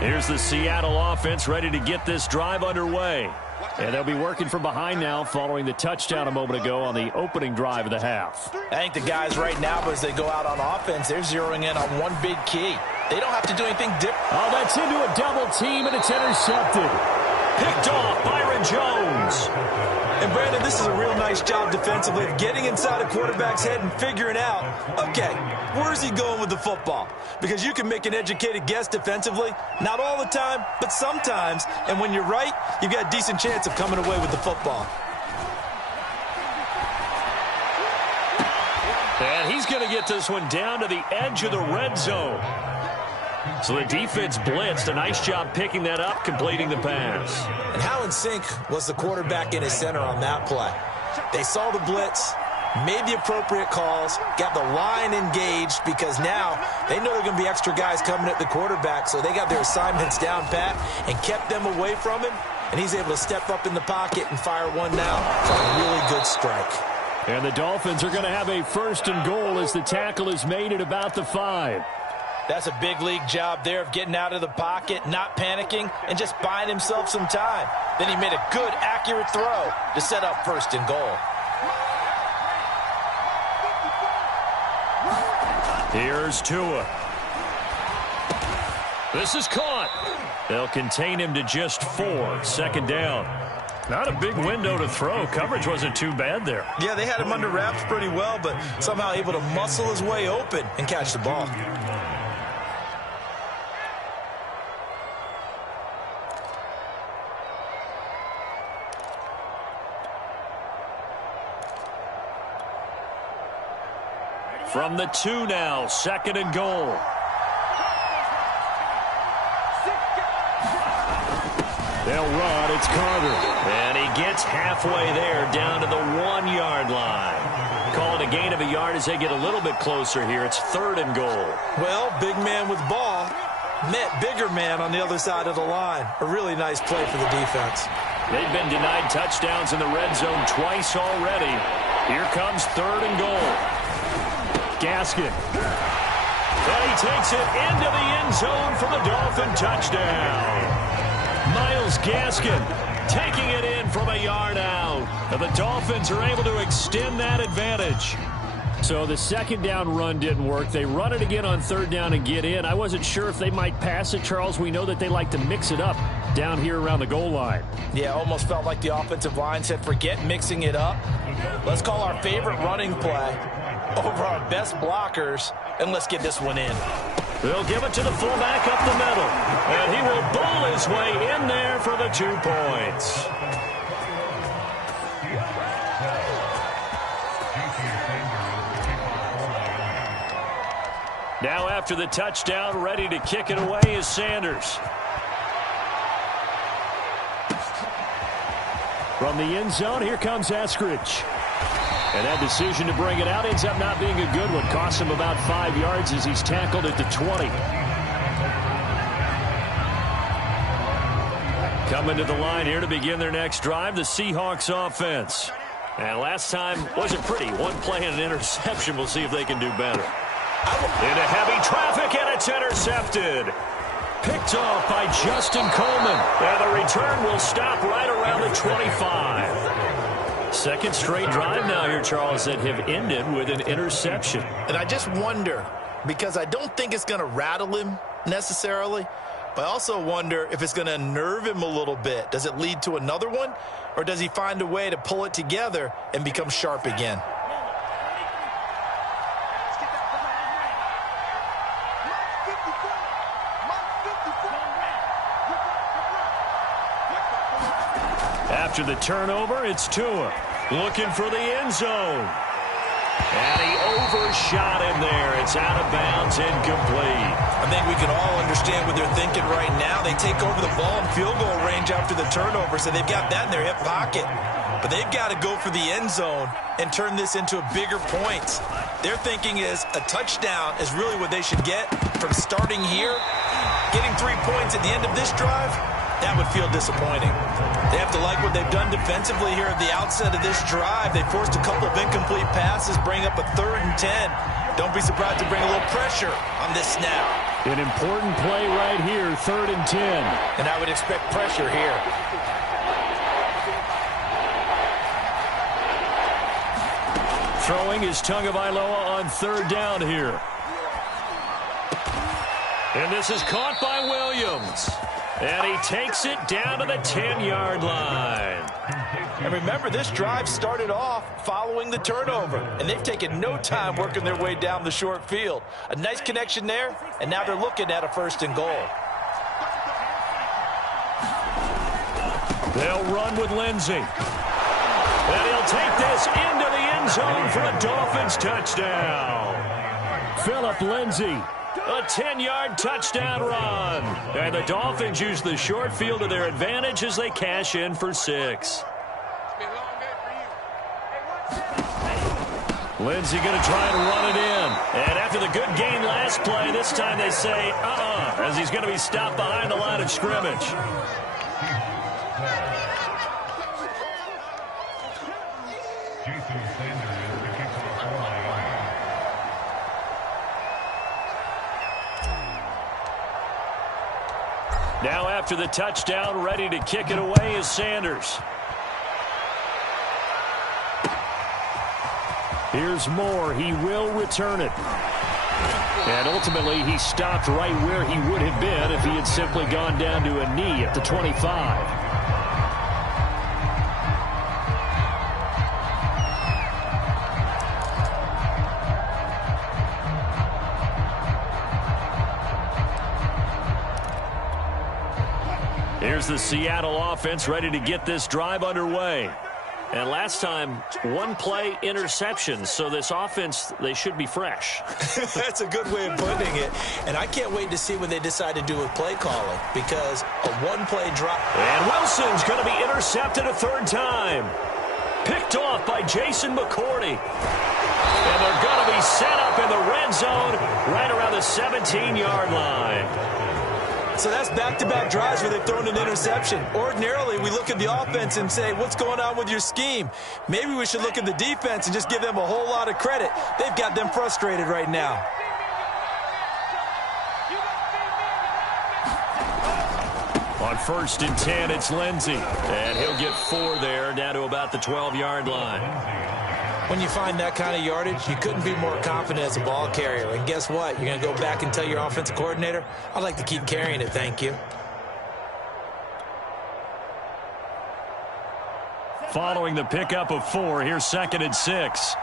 Here's the Seattle offense ready to get this drive underway. And they'll be working from behind now following the touchdown a moment ago on the opening drive of the half. I think the guys right now, as they go out on offense, they're zeroing in on one big key. They don't have to do anything different. Oh, that's into a double team, and it's intercepted. Picked off Byron Jones. And, Brandon, this is a real nice job defensively of getting inside a quarterback's head and figuring out, okay, where's he going with the football? Because you can make an educated guess defensively, not all the time, but sometimes. And when you're right, you've got a decent chance of coming away with the football. And he's going to get this one down to the edge of the red zone. So the defense blitzed. A nice job picking that up, completing the pass. And how in sync was the quarterback in his center on that play? They saw the blitz, made the appropriate calls, got the line engaged, because now they know there are going to be extra guys coming at the quarterback, so they got their assignments down pat and kept them away from him, and he's able to step up in the pocket and fire one now for a really good strike. And the Dolphins are going to have a first and goal as the tackle is made at about the 5. That's a big league job there of getting out of the pocket, not panicking, and just buying himself some time. Then he made a good, accurate throw to set up first and goal. Here's Tua. This is caught. They'll contain him to just 4. Second down. Not a big window to throw. Coverage wasn't too bad there. Yeah, they had him under wraps pretty well, but somehow able to muscle his way open and catch the ball. From the 2 now, second and goal. They'll run. It's Carter. And he gets halfway there down to the 1-yard line. Call it a gain of a yard as they get a little bit closer here. It's third and goal. Well, big man with ball met bigger man on the other side of the line. A really nice play for the defense. They've been denied touchdowns in the red zone twice already. Here comes third and goal. Gaskin. And he takes it into the end zone for the Dolphin touchdown. Myles Gaskin taking it in from a yard out. And the Dolphins are able to extend that advantage. So the second down run didn't work. They run it again on third down and get in. I wasn't sure if they might pass it, Charles. We know that they like to mix it up. down here around the goal line. Yeah, almost felt like the offensive line said, forget mixing it up. Let's call our favorite running play over our best blockers, and let's get this one in. They'll give it to the fullback up the middle. And he will bowl his way in there for the 2 points. Now after the touchdown, ready to kick it away is Sanders. From the end zone, here comes Eskridge. And that decision to bring it out ends up not being a good one. Costs him about 5 yards as he's tackled at the 20. Coming to the line here to begin their next drive, the Seahawks offense. And last time wasn't pretty. One play and an interception. We'll see if they can do better. Into heavy traffic, and it's intercepted. Picked off by Justin Coleman. And the return will stop right around the 25. Second straight drive now here, Charles, that have ended with an interception. And I just wonder, because I don't think it's going to rattle him necessarily, but I also wonder if it's going to unnerve him a little bit. Does it lead to another one, or does he find a way to pull it together and become sharp again? After the turnover, it's Tua looking for the end zone. And he overshot him there. It's out of bounds, incomplete. I think we can all understand what they're thinking right now. They take over the ball in field goal range after the turnover, so they've got that in their hip pocket. But they've got to go for the end zone and turn this into a bigger points. Their thinking is a touchdown is really what they should get from starting here. Getting 3 points at the end of this drive, that would feel disappointing. They have to like what they've done defensively here at the outset of this drive. They forced a couple of incomplete passes, bring up a 3rd and 10. Don't be surprised to bring a little pressure on this snap. An important play right here, 3rd and 10. And I would expect pressure here. Throwing is Tagovailoa on 3rd down here. And this is caught by Williams. And he takes it down to the 10-yard line. And remember, this drive started off following the turnover. And they've taken no time working their way down the short field. A nice connection there, and now they're looking at a 1st and goal. They'll run with Lindsey. And he'll take this into the end zone for a Dolphins touchdown. Phillip Lindsey. A 10-yard touchdown run. And the Dolphins use the short field to their advantage as they cash in for 6. Lindsey going to try and run it in. And after the good gain last play, this time they say, as he's going to be stopped behind the line of scrimmage. Now after the touchdown, ready to kick it away is Sanders. Here's Moore. He will return it. And ultimately, he stopped right where he would have been if he had simply gone down to a knee at the 25. Here's the Seattle offense ready to get this drive underway. And last time, 1 play interception. So this offense, they should be fresh. That's a good way of putting it. And I can't wait to see what they decide to do with play calling, because a 1-play drop. And Wilson's going to be intercepted a 3rd time. Picked off by Jason McCourty. And they're going to be set up in the red zone right around the 17-yard line. So that's back-to-back drives where they've thrown an interception. Ordinarily, we look at the offense and say, what's going on with your scheme? Maybe we should look at the defense and just give them a whole lot of credit. They've got them frustrated right now. On 1st and 10, it's Lindsey. And he'll get 4 there, down to about the 12-yard line. When you find that kind of yardage, you couldn't be more confident as a ball carrier. And guess what? You're going to go back and tell your offensive coordinator, I'd like to keep carrying it, thank you. following the pickup of 4. Here's 2nd and 6.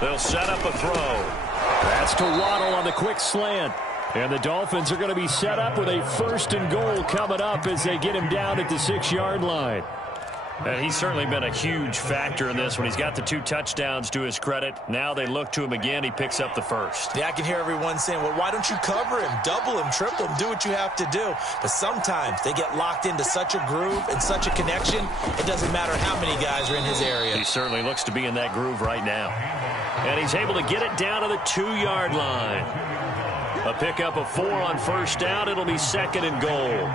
They'll set up a throw. That's to Waddle on the quick slant. And the Dolphins are going to be set up with a 1st and goal coming up as they get him down at the 6-yard line. And he's certainly been a huge factor in this when he's got the 2 touchdowns to his credit. Now they look to him again. He picks up the 1st. Yeah, I can hear everyone saying, well, why don't you cover him, double him, triple him, do what you have to do. But sometimes they get locked into such a groove and such a connection, it doesn't matter how many guys are in his area. He certainly looks to be in that groove right now. And he's able to get it down to the 2-yard line. A pickup of 4 on 1st down. It'll be 2nd and goal.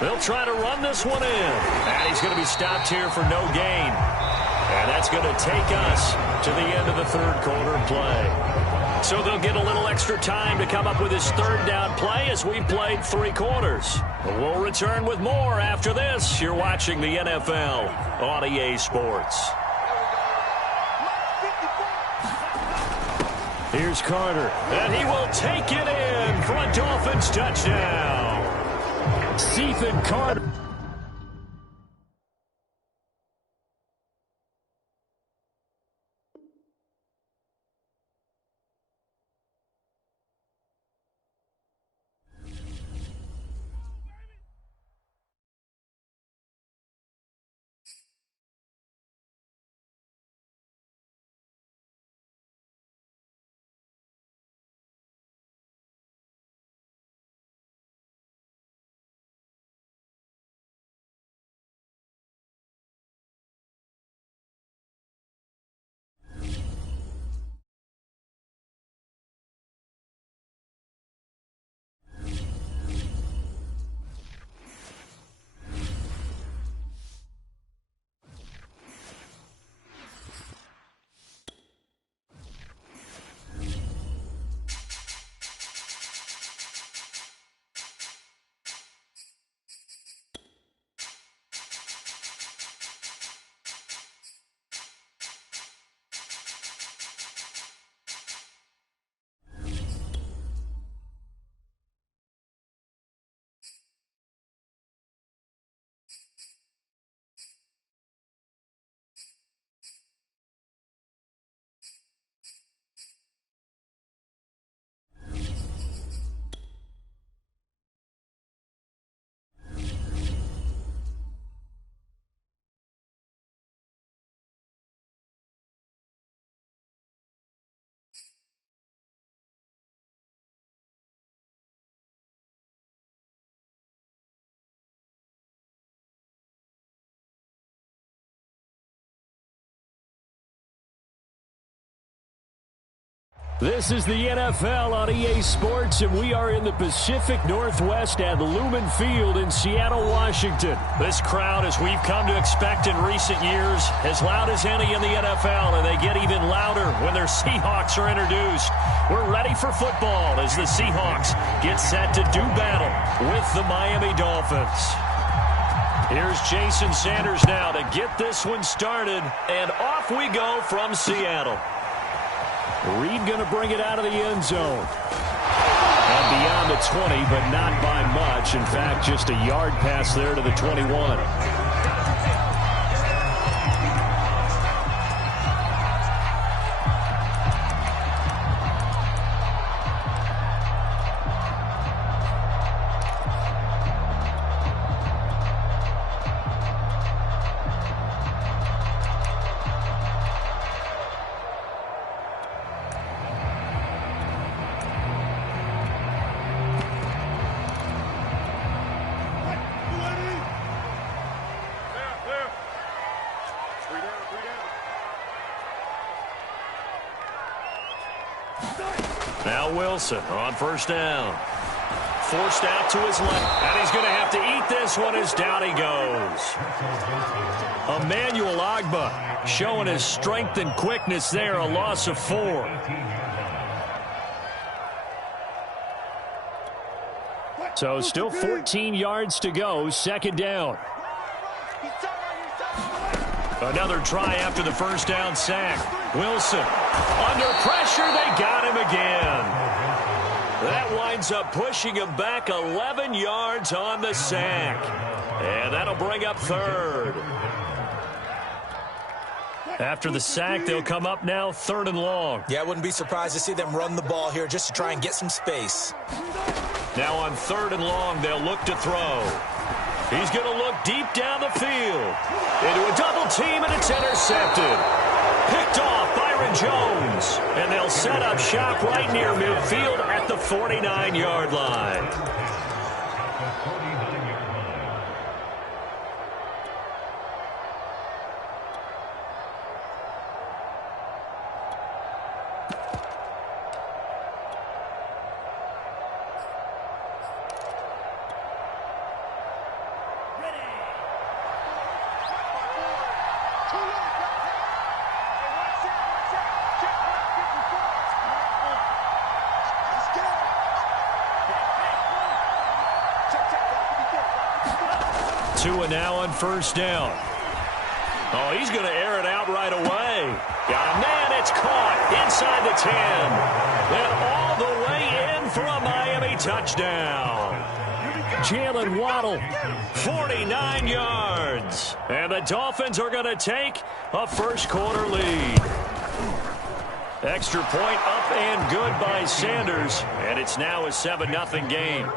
They'll try to run this one in. And he's going to be stopped here for no gain. And that's going to take us to the end of the 3rd quarter play. So they'll get a little extra time to come up with his 3rd down play as we played 3 quarters. But we'll return with more after this. You're watching the NFL on EA Sports. Here's Carter, and he will take it in for a Dolphins touchdown. Ethan Carter. This is the NFL on EA Sports, and we are in the Pacific Northwest at Lumen Field in Seattle, Washington. This crowd, as we've come to expect in recent years, as loud as any in the NFL, and they get even louder when their Seahawks are introduced. We're ready for football as the Seahawks get set to do battle with the Miami Dolphins. Here's Jason Sanders now to get this one started, and off we go from Seattle. Reed going to bring it out of the end zone. And beyond the 20, but not by much. In fact, just a yard pass there to the 21. Now Wilson on first down. Forced out to his left. And he's going to have to eat this one as down he goes. Emmanuel Ogbah showing his strength and quickness there. A loss of 4. So still 14 yards to go. Second down. He's Another try after the first down sack. Wilson, under pressure, they got him again. That winds up pushing him back 11 yards on the sack. And that'll bring up third. After the sack, they'll come up now 3rd and long. Yeah, I wouldn't be surprised to see them run the ball here just to try and get some space. Now on 3rd and long, they'll look to throw. He's going to look deep down the field. Into a double team, and it's intercepted. Picked off Byron Jones. And they'll set up shop right near midfield at the 49-yard line. Tua now on first down. Oh, he's going to air it out right away. Got a man, it's caught inside the 10. And all the way in for a Miami touchdown. Jalen Waddle, 49 yards. And the Dolphins are going to take a first-quarter lead. Extra point up and good by Sanders. And it's now a 7-0 game.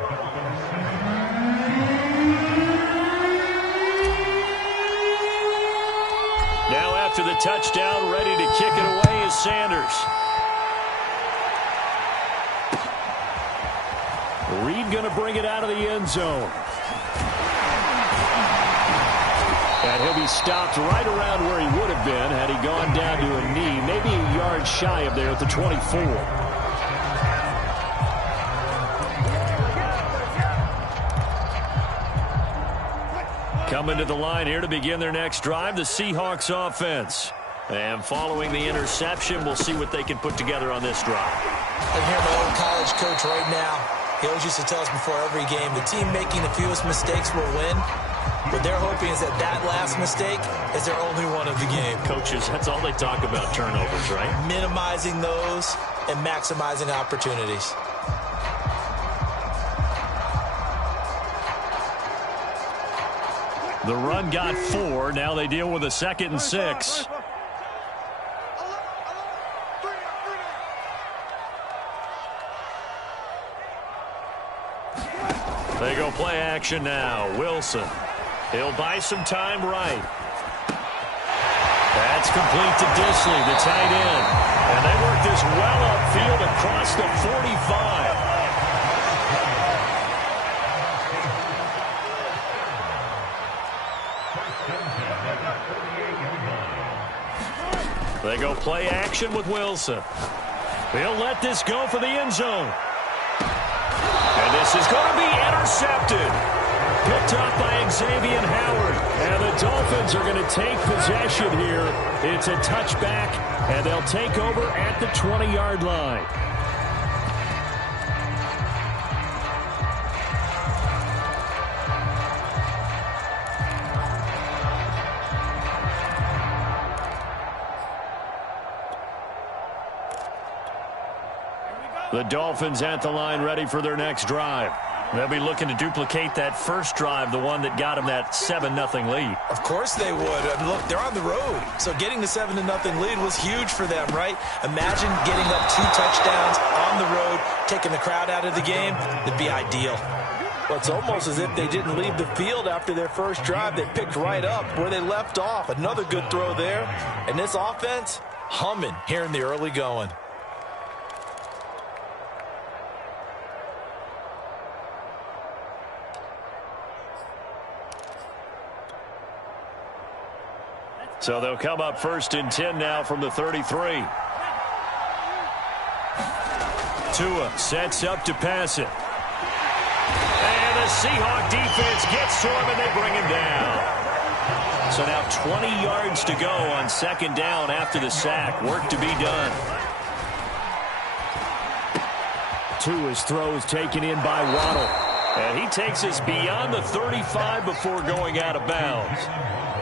Now after the touchdown, ready to kick it away is Sanders. Reed going to bring it out of the end zone. And he'll be stopped right around where he would have been had he gone down to a knee, maybe a yard shy of there at the 24. Coming to the line here to begin their next drive, the Seahawks offense. And following the interception, we'll see what they can put together on this drive. I'm here, my old college coach right now. He always used to tell us before every game, the team making the fewest mistakes will win. What they're hoping is that that last mistake is their only one of the game. Coaches, that's all they talk about, turnovers, right? Minimizing those and maximizing opportunities. The run got 4. Now they deal with a 2nd and 6. They go play action now. Wilson. He'll buy some time right. That's complete to Disley, the tight end. And they work this well upfield across the 45. They go play action with Wilson. He'll let this go for the end zone. And this is going to be intercepted. Picked up by Xavier Howard. And the Dolphins are going to take possession here. It's a touchback, and they'll take over at the 20-yard line. The Dolphins at the line ready for their next drive. They'll be looking to duplicate that first drive, the one that got them that 7-0 lead. Of course they would. And look, they're on the road. So getting the 7-0 lead was huge for them, right? Imagine getting up 2 touchdowns on the road, taking the crowd out of the game. It'd be ideal. Well, it's almost as if they didn't leave the field after their first drive. They picked right up where they left off. Another good throw there. And this offense, humming here in the early going. So they'll come up 1st and 10 now from the 33. Tua sets up to pass it. And the Seahawk defense gets to him, and they bring him down. So now 20 yards to go on 2nd down after the sack. Work to be done. Tua's throw is taken in by Waddle. And he takes us beyond the 35 before going out of bounds.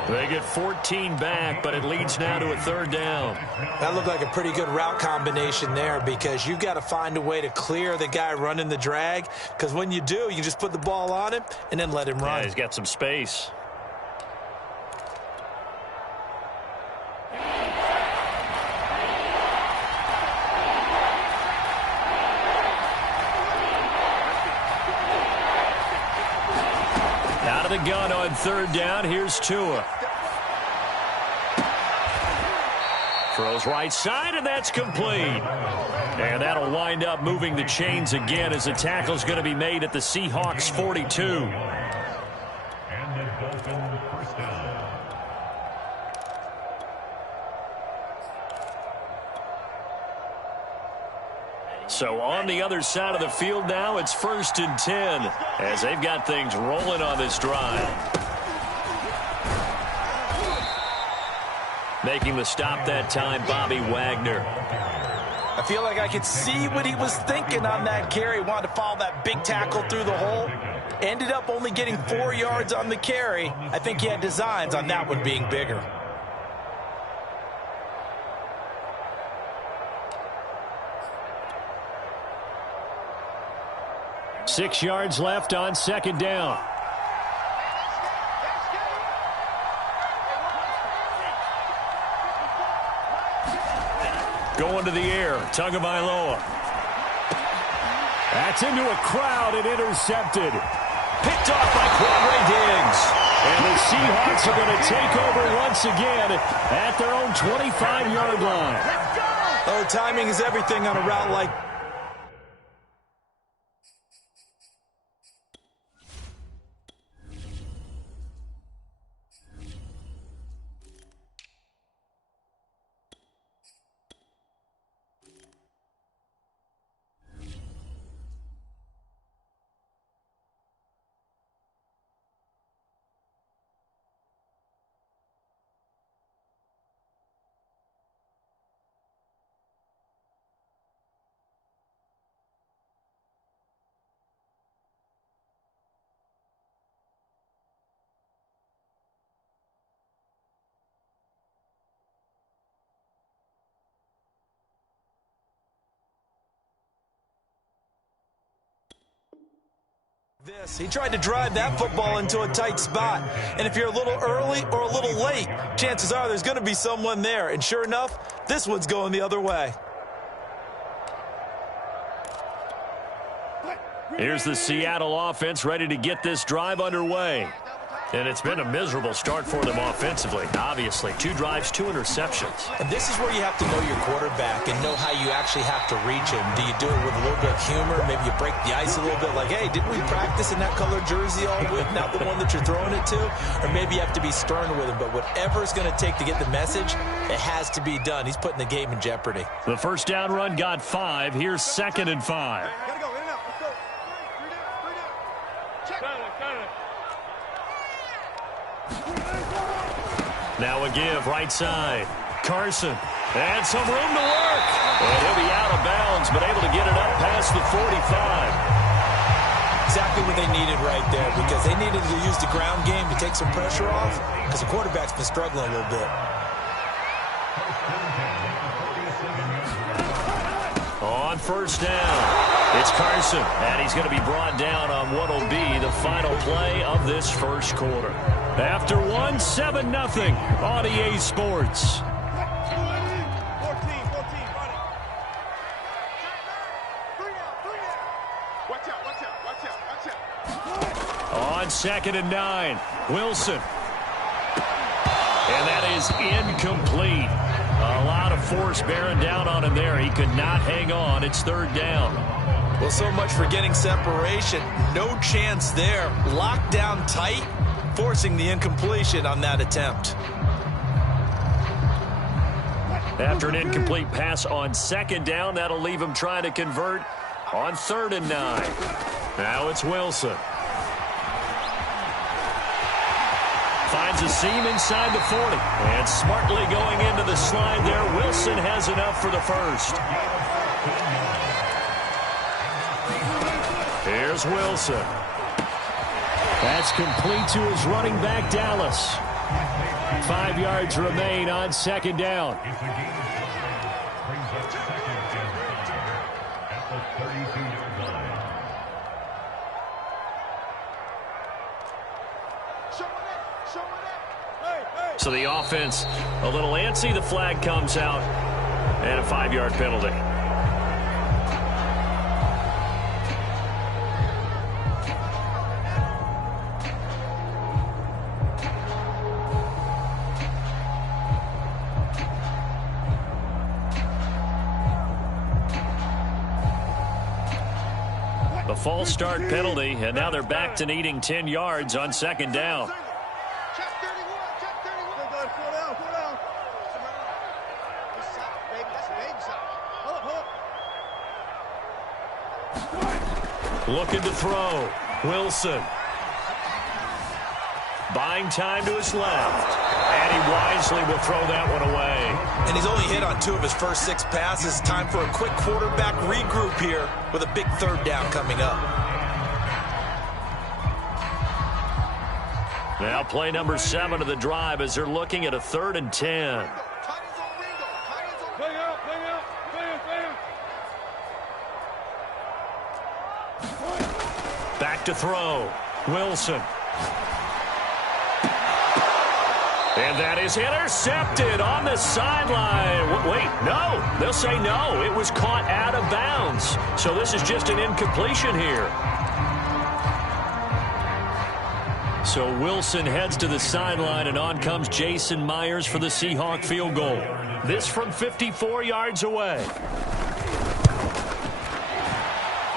They get 14 back, but it leads now to a third down. That looked like a pretty good route combination there because you've got to find a way to clear the guy running the drag, because when you do, you can just put the ball on him and then let him run. Yeah, he's got some space. Out of the gun on third down. Here's Tua. Throws right side, and that's complete. And that'll wind up moving the chains again as the tackle's going to be made at the Seahawks 42. And the Dolphins first down. So on the other side of the field now, it's 1st and 10 as they've got things rolling on this drive. Making the stop that time, Bobby Wagner. I feel like I could see what he was thinking on that carry. Wanted to follow that big tackle through the hole. Ended up only getting 4 yards on the carry. I think he had designs on that one being bigger. Six yards left on second down. Going to the air, Tagovailoa. That's into a crowd and intercepted. Picked off by Quandre Diggs. And the Seahawks are going to take over once again at their own 25-yard line. Oh, timing is everything on a route like that. He tried to drive that football into a tight spot. And if you're a little early or a little late, chances are there's going to be someone there. And sure enough, this one's going the other way. Here's the Seattle offense ready to get this drive underway. And it's been a miserable start for them offensively. Obviously, 2 drives, 2 interceptions. And this is where you have to know your quarterback and know how you actually have to reach him. Do you do it with a little bit of humor? Maybe you break the ice a little bit like, hey, didn't we practice in that color jersey all week, not the one that you're throwing it to? Or maybe you have to be stern with him. But whatever it's going to take to get the message, it has to be done. He's putting the game in jeopardy. The first down run got 5. Here's 2nd and 5. Gotta go, in and out. Let's go. 3 down. Check. Now a give, right side. Carson. And some room to work. And he'll be out of bounds, but able to get it up past the 45. Exactly what they needed right there, because they needed to use the ground game to take some pressure off, because the quarterback's been struggling a little bit. On first down, it's Carson, and he's going to be brought down on what will be the final play of this first quarter. After 7-0 on EA Sports. 14, run it. 3 down. Watch out. On 2nd and 9, Wilson. And that is incomplete. A lot of force bearing down on him there. He could not hang on. It's 3rd down. Well, so much for getting separation. No chance there. Locked down tight, forcing the incompletion on that attempt. After an incomplete pass on 2nd down, that'll leave him trying to convert on 3rd and 9. Now it's Wilson. Finds a seam inside the 40. And smartly going into the slide there, Wilson has enough for the first. Here's Wilson. That's complete to his running back, Dallas. 5 yards remain on second down. It's a game brings up second and 5 at the 32-yard line. So the offense a little antsy. The flag comes out and a 5-yard penalty. A false start penalty, and now they're back to needing 10 yards on second down. Looking to throw. Wilson. Buying time to his left. And he wisely will throw that one away. And he's only hit on 2 of his first 6 passes. Time for a quick quarterback regroup here with a big 3rd down coming up. Now play number 7 of the drive as they're looking at a 3rd and 10. Back to throw. Wilson. And that is intercepted on the sideline. Wait, no. They'll say no. It was caught out of bounds. So this is just an incompletion here. So Wilson heads to the sideline, and on comes Jason Myers for the Seahawk field goal. This from 54 yards away.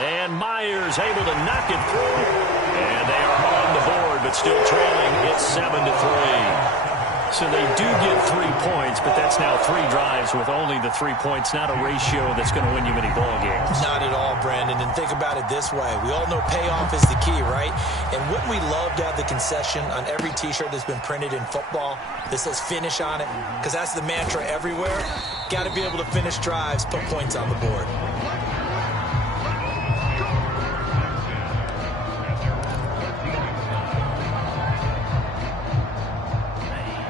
And Myers able to knock it through. And they are on the board, but still trailing. It's 7-3. So they do get 3 points, but that's now 3 drives with only the 3 points. Not a ratio that's going to win you many ball games. Not at all, Brandon. And think about it this way. We all know payoff is the key, right? And wouldn't we love to have the concession on every T-shirt that's been printed in football that says finish on it? Because that's the mantra everywhere. Got to be able to finish drives, put points on the board.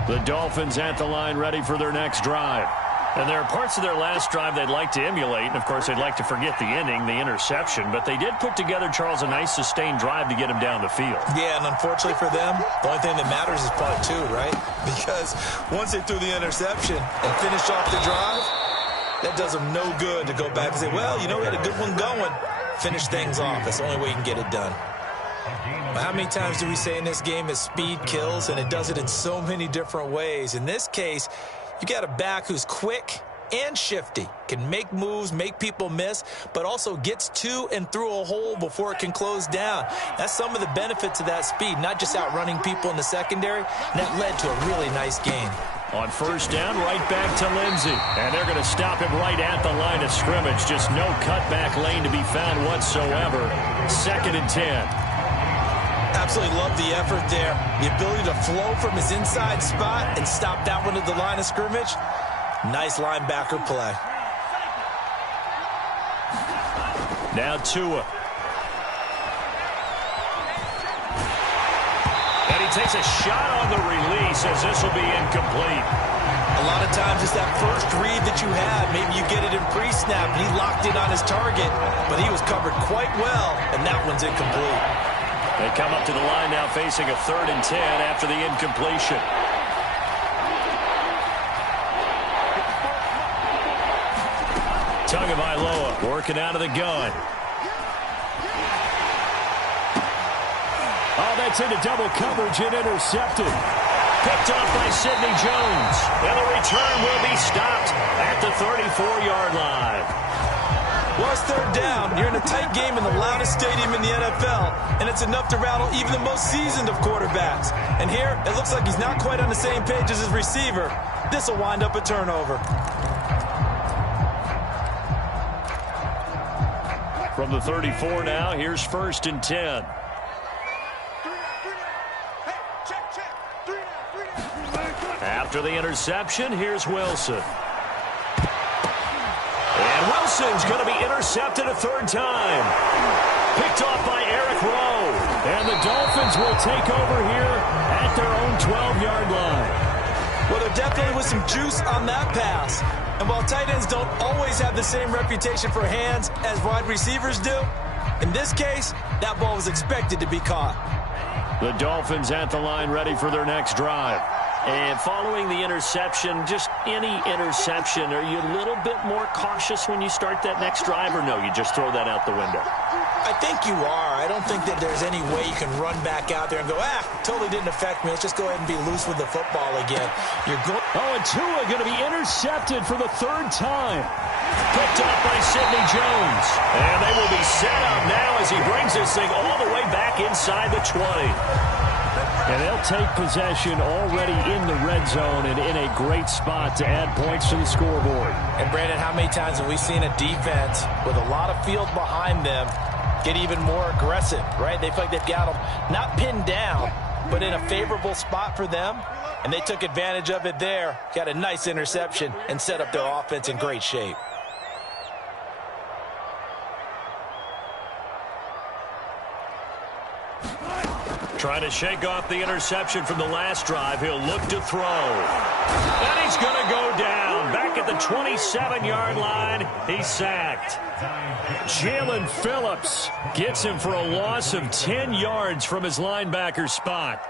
The Dolphins at the line ready for their next drive. And there are parts of their last drive they'd like to emulate. And, of course, they'd like to forget the inning, the interception. But they did put together, Charles, a nice sustained drive to get him down the field. Yeah, and unfortunately for them, the only thing that matters is part 2, right? Because once they threw the interception and finished off the drive, that does them no good to go back and say, well, you know, we had a good one going. Finish things off. That's the only way you can get it done. How many times do we say in this game that speed kills, and it does it in so many different ways? In this case, you got a back who's quick and shifty, can make moves, make people miss, but also gets to and through a hole before it can close down. That's some of the benefits of that speed, not just outrunning people in the secondary, and that led to a really nice gain. On first down, right back to Lindsey. And they're going to stop him right at the line of scrimmage. Just no cutback lane to be found whatsoever. 2nd and 10. Absolutely love the effort there. The ability to flow from his inside spot and stop that one at the line of scrimmage. Nice linebacker play. Now Tua. And he takes a shot on the release as this will be incomplete. A lot of times it's that first read that you have. Maybe you get it in pre-snap and he locked in on his target, but he was covered quite well, and that one's incomplete. They come up to the line now facing a 3rd and 10 after the incompletion. Tagovailoa working out of the gun. Oh, that's into double coverage and intercepted. Picked off by Sidney Jones. And the return will be stopped at the 34-yard line. Well, it's 3rd down. You're in a tight game in the loudest stadium in the NFL, and it's enough to rattle even the most seasoned of quarterbacks. And here, it looks like he's not quite on the same page as his receiver. This will wind up a turnover. From the 34 now, here's 1st and 10. After the interception, here's Wilson. And Wilson's going to be intercepted a 3rd time. Picked off by Eric Rowe. And the Dolphins will take over here at their own 12-yard line. definitely was some juice on that pass. And while tight ends don't always have the same reputation for hands as wide receivers do, in this case, that ball was expected to be caught. The Dolphins at the line ready for their next drive. And following the interception, just any interception, are you a little bit more cautious when you start that next drive, or no, you just throw that out the window? I think you are. I don't think that there's any way you can run back out there and go, totally didn't affect me. Let's just go ahead and be loose with the football again. And Tua going to be intercepted for the third time. Picked up by Sidney Jones. And they will be set up now as he brings this thing all the way back inside the 20. And they'll take possession already in the red zone and in a great spot to add points to the scoreboard. And, Brandon, how many times have we seen a defense with a lot of field behind them get even more aggressive, right? They feel like they've got them not pinned down, but in a favorable spot for them, and they took advantage of it there, got a nice interception, and set up their offense in great shape. Trying to shake off the interception from the last drive. He'll look to throw. And he's going to go down. Back at the 27-yard line, he's sacked. Jalen Phillips gets him for a loss of 10 yards from his linebacker spot.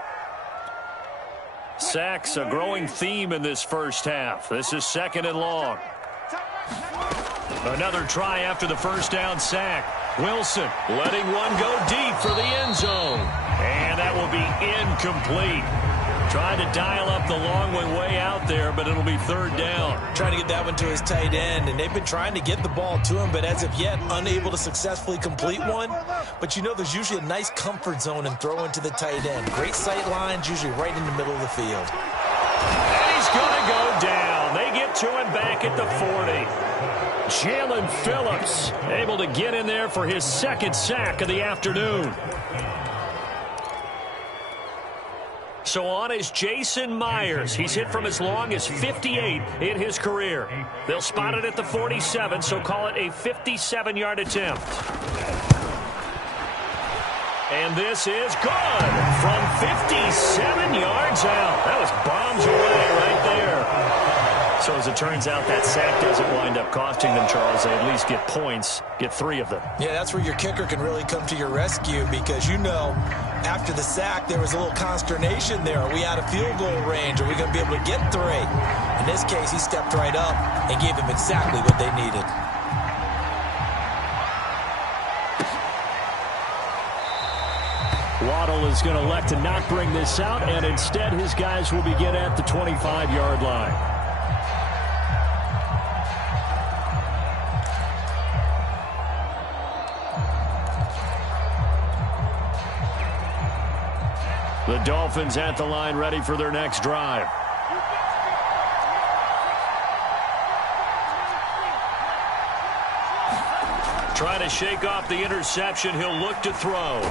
Sacks a growing theme in this first half. This is 2nd and long. Another try after the first down sack. Wilson letting one go deep for the end zone. And that will be incomplete. Trying to dial up the long way out there, but it'll be 3rd down. Trying to get that one to his tight end, and they've been trying to get the ball to him, but as of yet, unable to successfully complete one. But you know there's usually a nice comfort zone in throwing to the tight end. Great sight lines, usually right in the middle of the field. And he's going to go down. They get to him back at the 40. Jalen Phillips able to get in there for his 2nd sack of the afternoon. So on is Jason Myers. He's hit from as long as 58 in his career. They'll spot it at the 47, so call it a 57-yard attempt. And this is good from 57 yards out. That was bombs away right there. So as it turns out, that sack doesn't wind up costing them, Charles. They at least get points, get 3 of them. Yeah, that's where your kicker can really come to your rescue because, you know, after the sack, there was a little consternation there. Are we out of field goal range? Are we going to be able to get 3? In this case, he stepped right up and gave them exactly what they needed. Waddle is going to elect to not bring this out, and instead his guys will begin at the 25-yard line. The Dolphins at the line ready for their next drive. Trying to shake off the interception. He'll look to throw.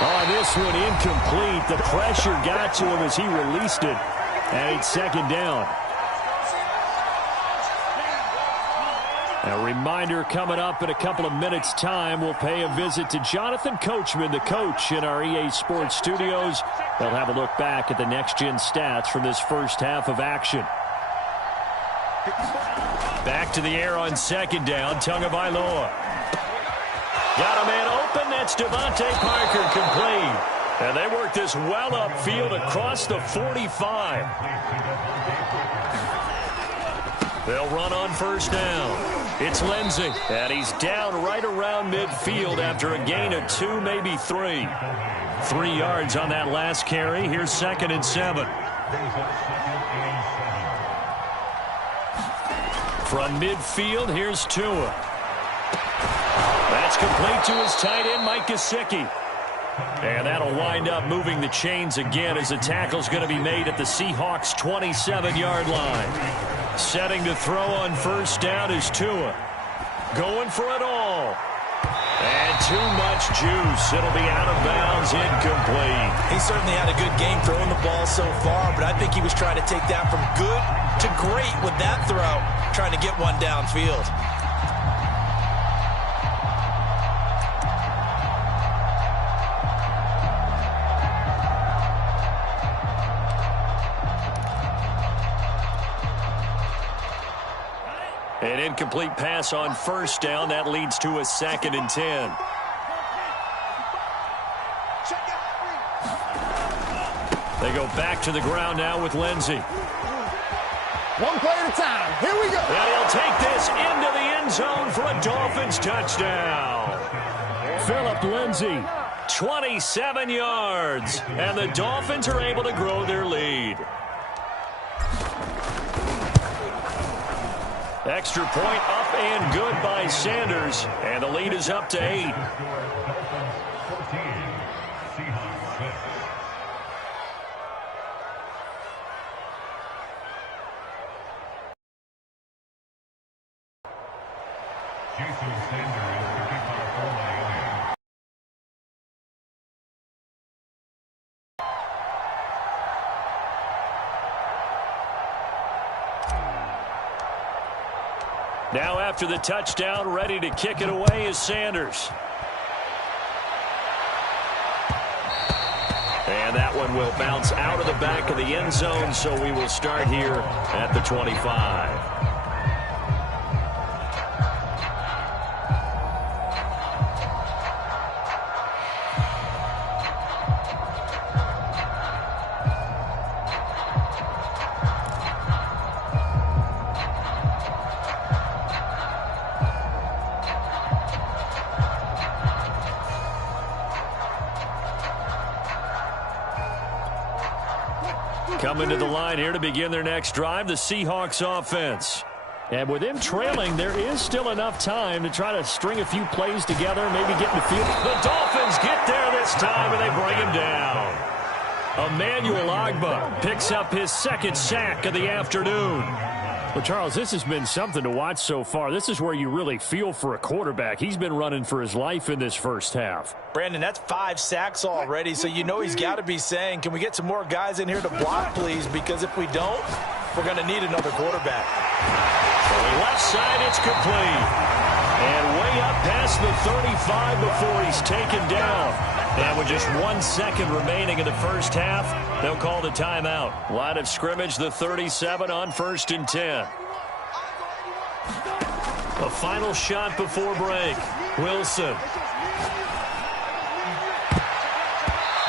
Oh, this one incomplete. The pressure got to him as he released it. And it's 2nd down. A reminder coming up in a couple of minutes' time. We'll pay a visit to Jonathan Coachman, the coach in our EA Sports studios. They'll have a look back at the next-gen stats from this first half of action. Back to the air on 2nd down. Tagovailoa. Got a man open. That's Devontae Parker complete. And they work this well upfield across the 45. They'll run on 1st down. It's Lindsey, and he's down right around midfield after a gain of 2, maybe 3. 3 yards on that last carry. Here's 2nd and 7. From midfield, here's Tua. That's complete to his tight end, Mike Gesicki. And that'll wind up moving the chains again as the tackle's going to be made at the Seahawks' 27-yard line. Setting to throw on 1st down is Tua. Going for it all. And too much juice. It'll be out of bounds, incomplete. He certainly had a good game throwing the ball so far, but I think he was trying to take that from good to great with that throw, trying to get one downfield. An incomplete pass on first down. That leads to a 2nd and 10. They go back to the ground now with Lindsey. One play at a time. Here we go. And he'll take this into the end zone for a Dolphins touchdown. Phillip Lindsey, 27 yards. And the Dolphins are able to grow their lead. Extra point up and good by Sanders. And the lead is up to 8. Now after the touchdown, ready to kick it away is Sanders. And that one will bounce out of the back of the end zone, so we will start here at the 25. Coming to the line here to begin their next drive, the Seahawks offense. And with them trailing, there is still enough time to try to string a few plays together, maybe get in the field. The Dolphins get there this time, and they bring him down. Emmanuel Ogbah picks up his 2nd sack of the afternoon. Well, Charles, this has been something to watch so far. This is where you really feel for a quarterback. He's been running for his life in this first half. Brandon, that's 5 sacks already, so you know he's got to be saying, can we get some more guys in here to block, please? Because if we don't, we're going to need another quarterback. On the left side, it's complete. And way up past the 35 before he's taken down. And with just 1 second remaining in the first half, they'll call the timeout. Line of scrimmage, the 37 on 1st and 10. A final shot before break. Wilson.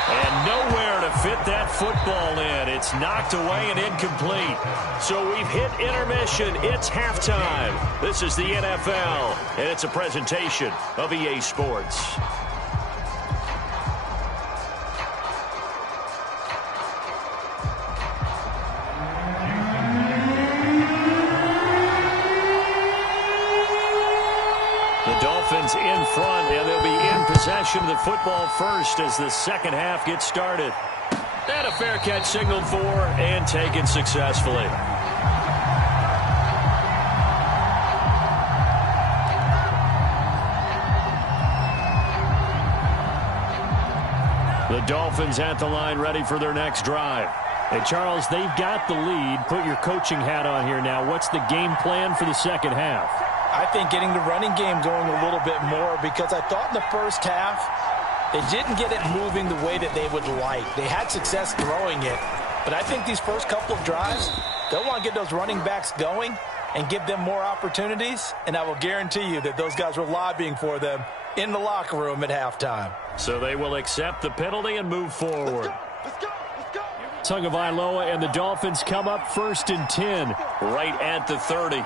And nowhere to fit that football in. It's knocked away and incomplete. So we've hit intermission. It's halftime. This is the NFL, and it's a presentation of EA Sports. Dolphins in front, and they'll be in possession of the football first as the second half gets started. And a fair catch signaled for and taken successfully. The Dolphins at the line ready for their next drive. And Charles, they've got the lead. Put your coaching hat on here now. What's the game plan for the second half? I think getting the running game going a little bit more, because I thought in the first half they didn't get it moving the way that they would like. They had success throwing it, but I think these first couple of drives, they'll want to get those running backs going and give them more opportunities, and I will guarantee you that those guys were lobbying for them in the locker room at halftime. So they will accept the penalty and move forward. Let's go. Tagovailoa and the Dolphins come up 1st and 10 right at the 30.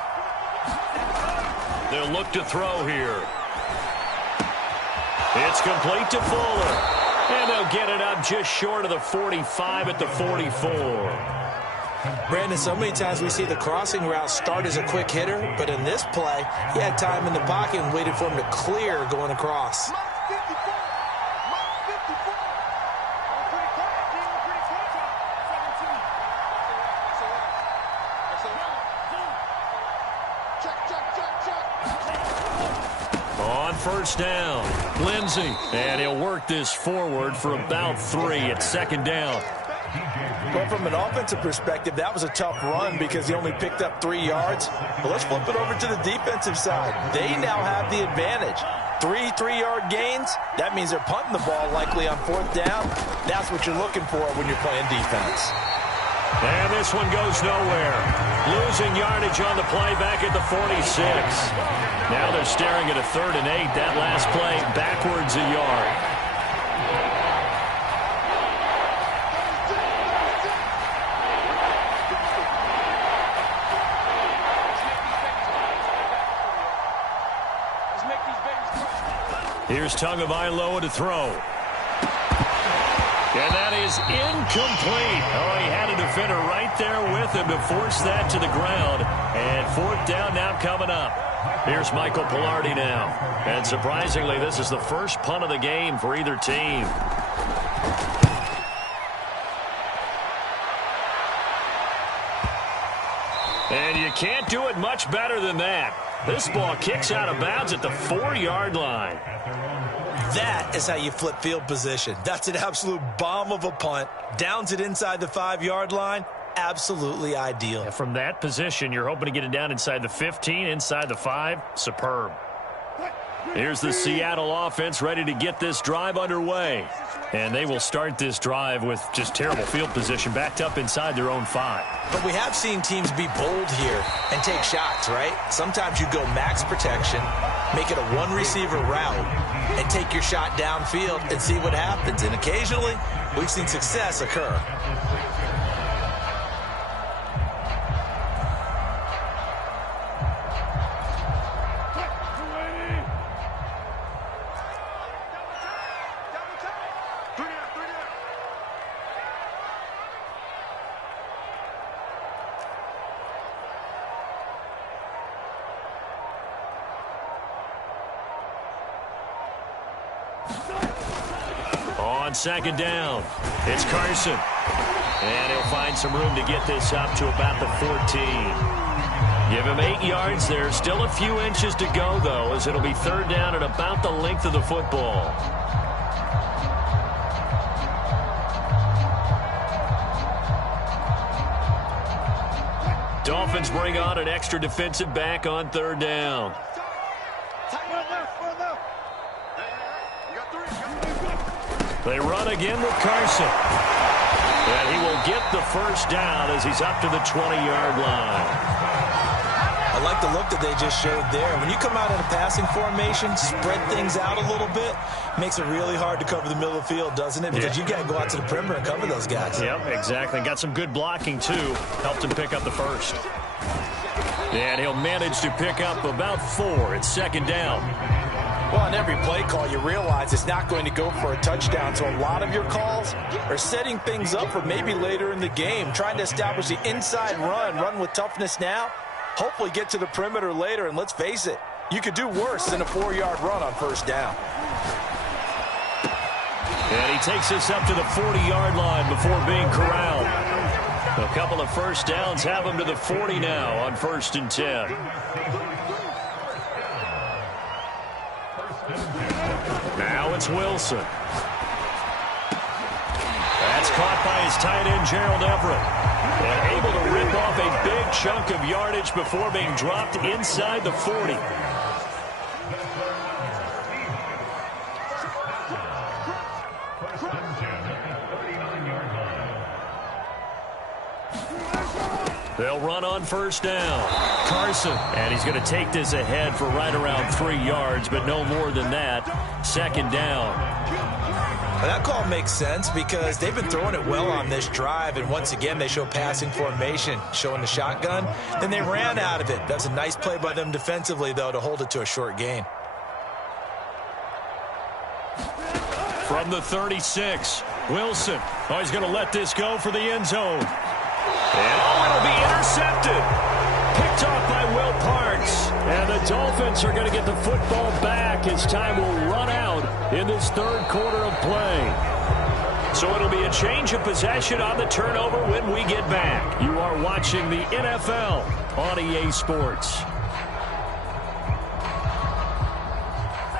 They'll look to throw here. It's complete to Fuller. And they'll get it up just short of the 45 at the 44. Brandon, so many times we see the crossing route start as a quick hitter, but in this play, he had time in the pocket and waited for him to clear going across. First down, Lindsey, and he'll work this forward for about 3 at 2nd down. But from an offensive perspective, that was a tough run because he only picked up 3 yards. But let's flip it over to the defensive side. They now have the advantage. 3 3-yard gains, that means they're punting the ball likely on 4th down. That's what you're looking for when you're playing defense. And this one goes nowhere. Losing yardage on the play back at the 46. Now they're staring at a 3rd and 8. That last play backwards a yard. Here's Tagovailoa to throw. And that is incomplete. Oh, he had a defender right there with him to force that to the ground. And 4th down now coming up. Here's Michael Pilardi now. And surprisingly, this is the first punt of the game for either team. And you can't do it much better than that. This ball kicks out of bounds at the 4-yard line. That is how you flip field position. That's an absolute bomb of a punt. Downs it inside the 5-yard line. Absolutely ideal. And from that position, you're hoping to get it down inside the 15, inside the 5. Superb. Here's the Seattle offense ready to get this drive underway. And they will start this drive with just terrible field position backed up inside their own 5. But we have seen teams be bold here and take shots, right? Sometimes you go max protection, make it a 1-receiver route, and take your shot downfield and see what happens. And occasionally, we've seen success occur. On 2nd down, it's Carson. And he'll find some room to get this up to about the 14. Give him 8 yards there. Still a few inches to go, though, as it'll be 3rd down at about the length of the football. Dolphins bring on an extra defensive back on 3rd down. They run again with Carson. And he will get the 1st down as he's up to the 20-yard line. I like the look that they just showed there. When you come out in a passing formation, spread things out a little bit, makes it really hard to cover the middle of the field, doesn't it? Because you got to go out to the perimeter and cover those guys. Yep, exactly. Got some good blocking, too. Helped him pick up the 1st. And he'll manage to pick up about 4 at 2nd down. Well, on every play call, you realize it's not going to go for a touchdown. So a lot of your calls are setting things up for maybe later in the game, trying to establish the inside run with toughness now, hopefully get to the perimeter later. And let's face it, you could do worse than a 4-yard run on 1st down. And he takes this up to the 40-yard line before being corralled. A couple of 1st downs have him to the 40 now on 1st and 10. Now it's Wilson. That's caught by his tight end, Gerald Everett. And able to rip off a big chunk of yardage before being dropped inside the 40. They'll run on 1st down. Carson, and he's going to take this ahead for right around 3 yards, but no more than that. 2nd down. Well, that call makes sense because they've been throwing it well on this drive, and once again they show passing formation, showing the shotgun. Then they ran out of it. That's a nice play by them defensively, though, to hold it to a short gain. From the 36, Wilson. Oh, he's going to let this go for the end zone. And it'll be intercepted. Picked off by Will Parks. And the Dolphins are going to get the football back as time will run out in this 3rd quarter of play. So it'll be a change of possession on the turnover when we get back. You are watching the NFL on EA Sports.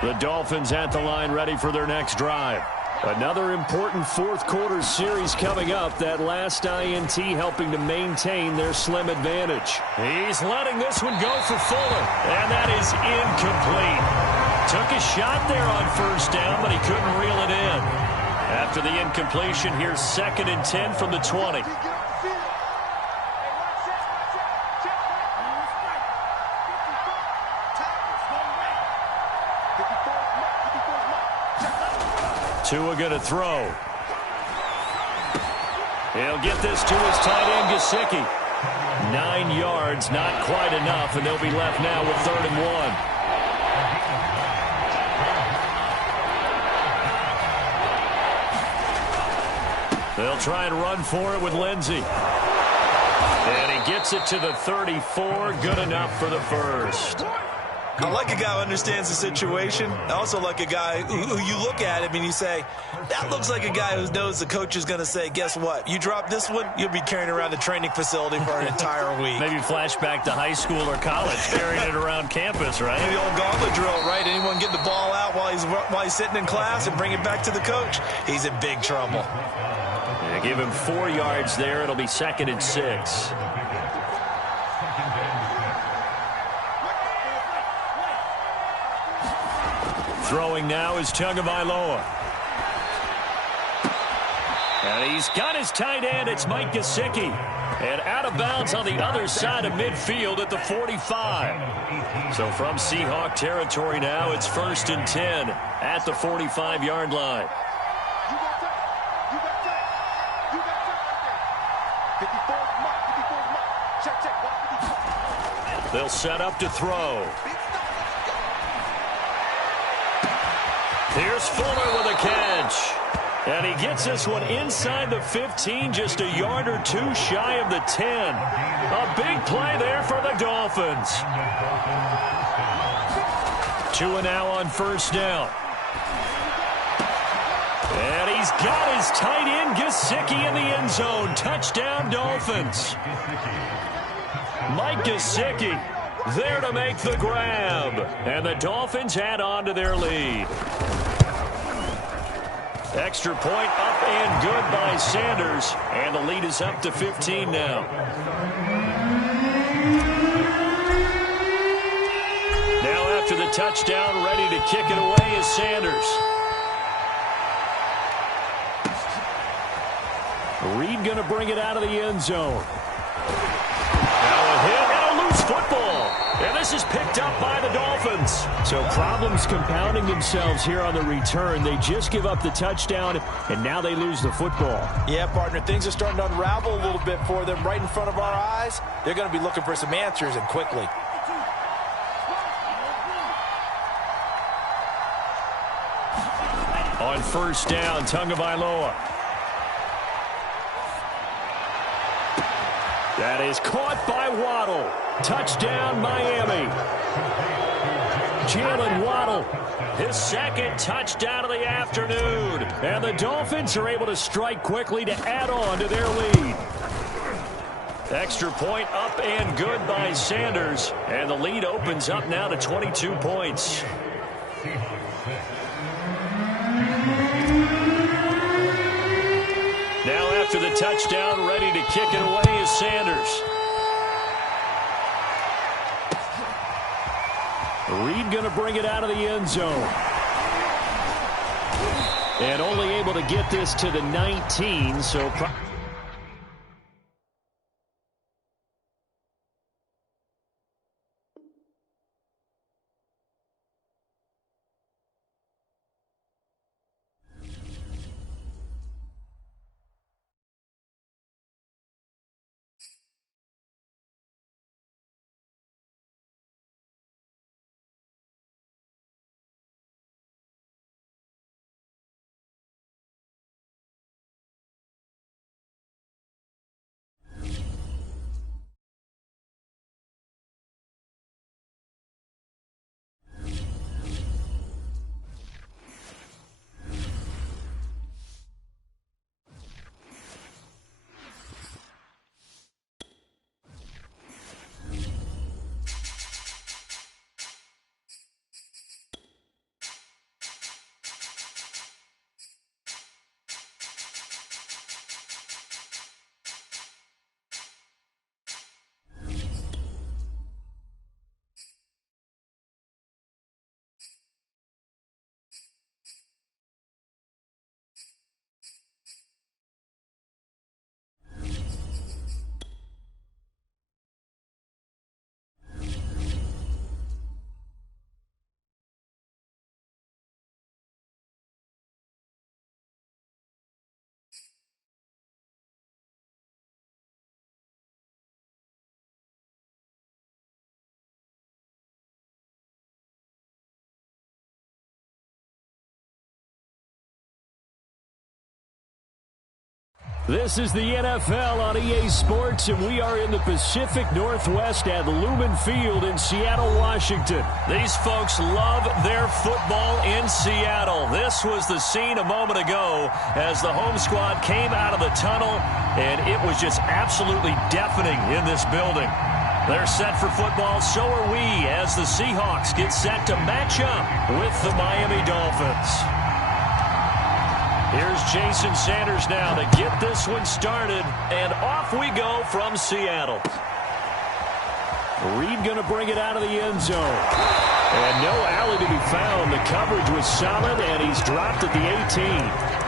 The Dolphins at the line ready for their next drive. Another important 4th quarter series coming up. That last INT helping to maintain their slim advantage. He's letting this one go for Fuller. And that is incomplete. Took a shot there on 1st down, but he couldn't reel it in. After the incompletion, here's 2nd and 10 from the 20. Tua going to throw. He'll get this to his tight end, Gesicki. 9 yards, not quite enough, and they'll be left now with 3rd and 1. They'll try and run for it with Lindsey. And he gets it to the 34. Good enough for the first. I like a guy who understands the situation. I also like a guy who you look at him and you say, that looks like a guy who knows the coach is going to say, guess what? You drop this one, you'll be carrying around the training facility for an entire week. Maybe flashback to high school or college, carrying it around campus, right? The old gauntlet drill, right? Anyone get the ball out while he's sitting in class and bring it back to the coach? He's in big trouble. Yeah, give him 4 yards there. It'll be 2nd and 6. Throwing now is Tagovailoa. And he's got his tight end. It's Mike Gesicki. And out of bounds on the other side of midfield at the 45. So from Seahawk territory now, it's 1st and 10 at the 45-yard line. They'll set up to throw. Here's Fuller with a catch. And he gets this one inside the 15, just a yard or two shy of the 10. A big play there for the Dolphins. Tua now on 1st down. And he's got his tight end, Gesicki, in the end zone. Touchdown, Dolphins. Mike Gesicki there to make the grab. And the Dolphins add on to their lead. Extra point up and good by Sanders. And the lead is up to 15 now. Now after the touchdown, ready to kick it away is Sanders. Reed going to bring it out of the end zone. Now a hit and a loose football. And this is picked up by the Dolphins. So problems compounding themselves here on the return. They just give up the touchdown, and now they lose the football. Yeah, partner, things are starting to unravel a little bit for them right in front of our eyes. They're going to be looking for some answers, and quickly. On 1st down, Tagovailoa. That is caught by Waddle. Touchdown, Miami. Jalen Waddle, his 2nd touchdown of the afternoon. And the Dolphins are able to strike quickly to add on to their lead. Extra point up and good by Sanders. And the lead opens up now to 22 points. Now after the touchdown, ready to kick it away is Sanders. Reed going to bring it out of the end zone. And only able to get this to the 19, so This is the NFL on EA Sports, and we are in the Pacific Northwest at Lumen Field in Seattle, Washington. These folks love their football in Seattle. This was the scene a moment ago as the home squad came out of the tunnel, and it was just absolutely deafening in this building. They're set for football, so are we, as the Seahawks get set to match up with the Miami Dolphins. Here's Jason Sanders now to get this one started, and off we go from Seattle. Reed going to bring it out of the end zone. And no alley to be found. The coverage was solid, and he's dropped at the 18.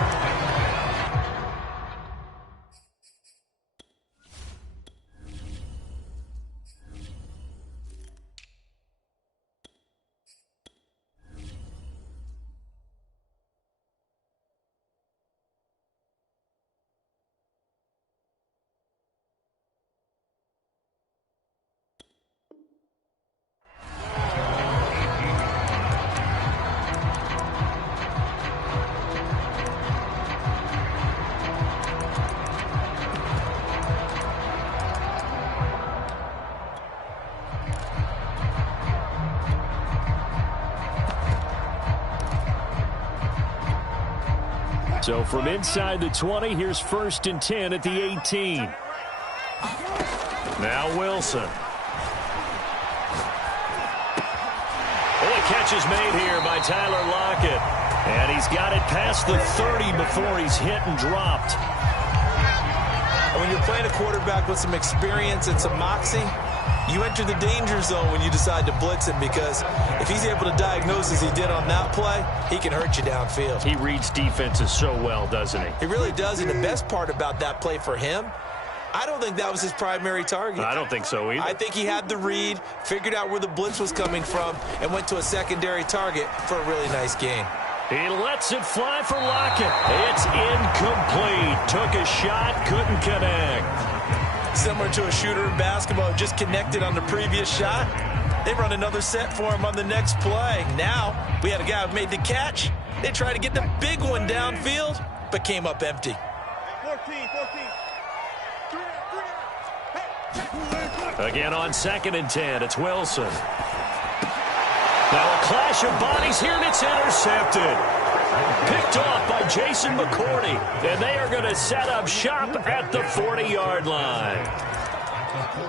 So from inside the 20, here's 1st and 10 at the 18. Now Wilson. Oh, a catch is made here by Tyler Lockett. And he's got it past the 30 before he's hit and dropped. And when you're playing a quarterback with some experience and some moxie, you enter the danger zone when you decide to blitz him, because if he's able to diagnose as he did on that play, he can hurt you downfield. He reads defenses so well, doesn't he? He really does, and the best part about that play for him, I don't think that was his primary target. I don't think so either. I think he had the read, figured out where the blitz was coming from, and went to a secondary target for a really nice gain. He lets it fly for Lockett. It's incomplete. Took a shot, couldn't connect. Similar to a shooter in basketball, just connected on the previous shot. They run another set for him on the next play. Now, we had a guy who made the catch. They tried to get the big one downfield, but came up empty. 14. Again on 2nd and 10, it's Wilson. Now a clash of bodies here, and it's intercepted. Picked off by Jason McCourty, and they are going to set up shop at the 40-yard line.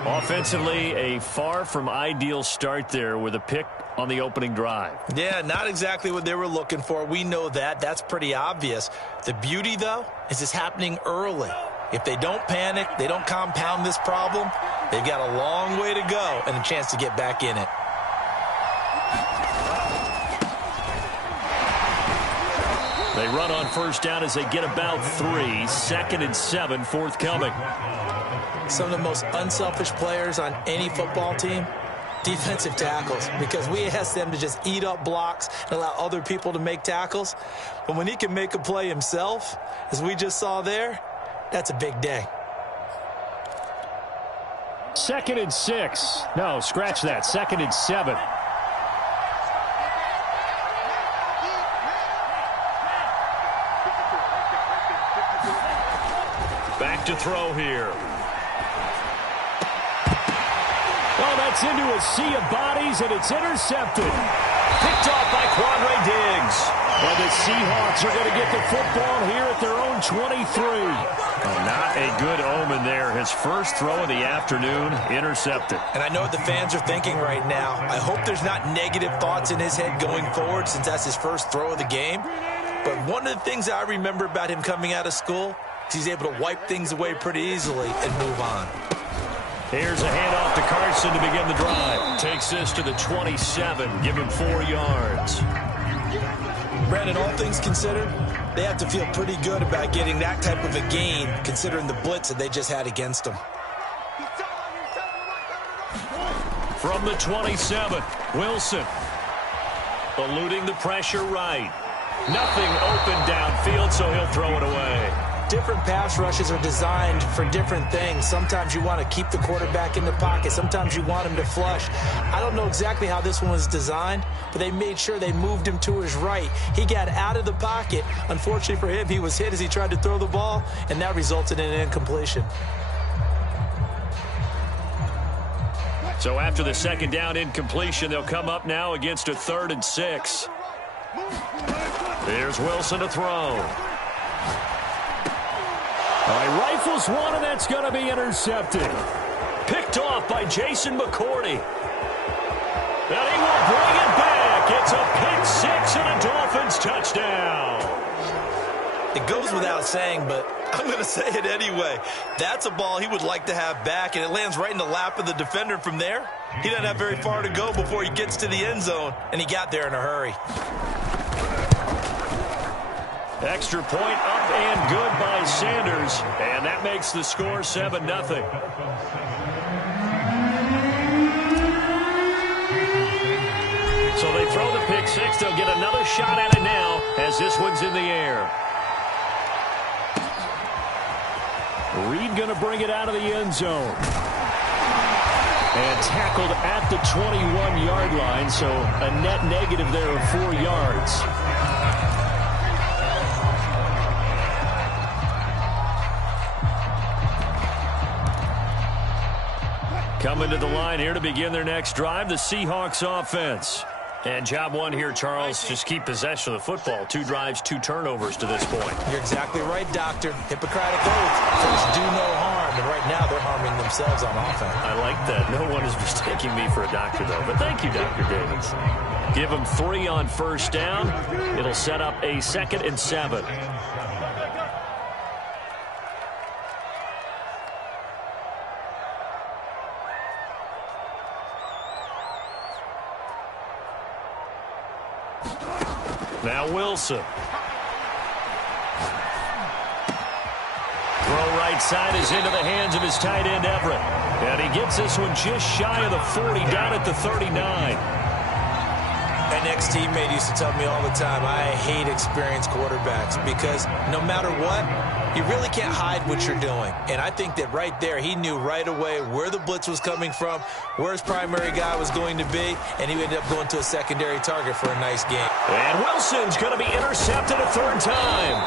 Offensively, a far from ideal start there with a pick on the opening drive. Yeah, not exactly what they were looking for. We know that. That's pretty obvious. The beauty, though, is it's happening early. If they don't panic, they don't compound this problem, they've got a long way to go and a chance to get back in it. They run on 1st down as they get about 3. 2nd and 7 forthcoming. Some of the most unselfish players on any football team, defensive tackles, because we ask them to just eat up blocks and allow other people to make tackles. But when he can make a play himself, as we just saw there, that's a big day. 2nd and 6. No, scratch that. 2nd and 7. Back to throw here. Well, that's into a sea of bodies, and it's intercepted. Picked off by Quandre Diggs. And the Seahawks are going to get the football here at their own 23. Not a good omen there. His first throw of the afternoon, intercepted. And I know what the fans are thinking right now. I hope there's not negative thoughts in his head going forward, since that's his first throw of the game. But one of the things I remember about him coming out of school, he's able to wipe things away pretty easily and move on. Here's a handoff to Carson to begin the drive. Takes this to the 27. Give him 4 yards. Brandon, all things considered, they have to feel pretty good about getting that type of a gain, considering the blitz that they just had against them. From the 27, Wilson. Eluding the pressure right. Nothing open downfield, so he'll throw it away. different pass rushes are designed for different things. Sometimes you want to keep the quarterback in the pocket. Sometimes you want him to flush. I don't know exactly how this one was designed, but they made sure they moved him to his right. He got out of the pocket. Unfortunately for him, he was hit as he tried to throw the ball, and that resulted in an incompletion. So after the second down incompletion, they'll come up now against a 3rd and 6. Here's Wilson to throw. All right, rifles one, and that's going to be intercepted. Picked off by Jason McCourty. And he will bring it back. It's a pick 6 and a Dolphins touchdown. It goes without saying, but I'm going to say it anyway. That's a ball he would like to have back, and it lands right in the lap of the defender from there. He doesn't have very far to go before he gets to the end zone, and he got there in a hurry. Extra point up and good by Sanders, and that makes the score 7-0. So they throw the pick 6. They'll get another shot at it now as this one's in the air. Reed going to bring it out of the end zone. And tackled at the 21-yard line, so a net negative there of 4 yards. Coming to the line here to begin their next drive, the Seahawks offense. And job one here, Charles, just keep possession of the football. 2 drives, 2 turnovers to this point. You're exactly right, Doctor. Hippocratic oath. First, do no harm. And right now, they're harming themselves on offense. I like that. No one is mistaking me for a doctor, though. But thank you, Dr. Davis. Give them 3 on first down. It'll set up a 2nd and 7. Now Wilson. Throw right side is into the hands of his tight end, Everett. And he gets this one just shy of the 40, down at the 39. My next teammate used to tell me all the time, I hate experienced quarterbacks because no matter what, you really can't hide what you're doing. And I think that right there, he knew right away where the blitz was coming from, where his primary guy was going to be, and he ended up going to a secondary target for a nice game. And Wilson's going to be intercepted a 3rd time.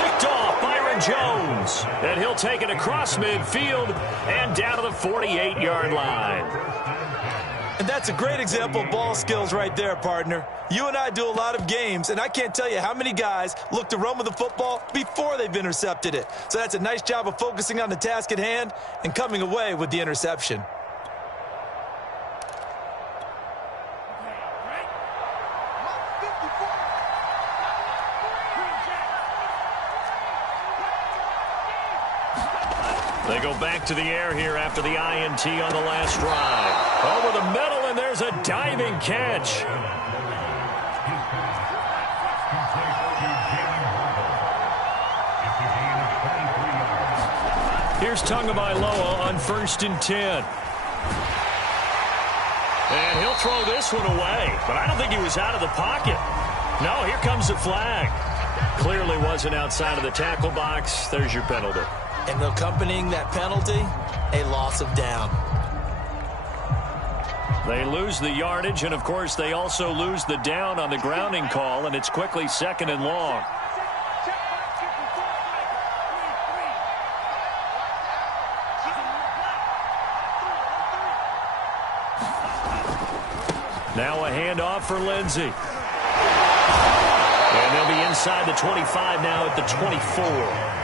Picked off Byron Jones. And he'll take it across midfield and down to the 48-yard line. And that's a great example of ball skills right there, partner. You and I do a lot of games, and I can't tell you how many guys look to run with the football before they've intercepted it. So that's a nice job of focusing on the task at hand and coming away with the interception. They go back to the air here after the INT on the last drive. Over the middle, and there's a diving catch. Here's Tagovailoa on 1st and 10. And he'll throw this one away, but I don't think he was out of the pocket. No, here comes the flag. Clearly wasn't outside of the tackle box. There's your penalty. And accompanying that penalty, a loss of down. They lose the yardage, and, of course, they also lose the down on the grounding call, and it's quickly 2nd and long. Now a handoff for Lindsey. And they'll be inside the 25 now at the 24.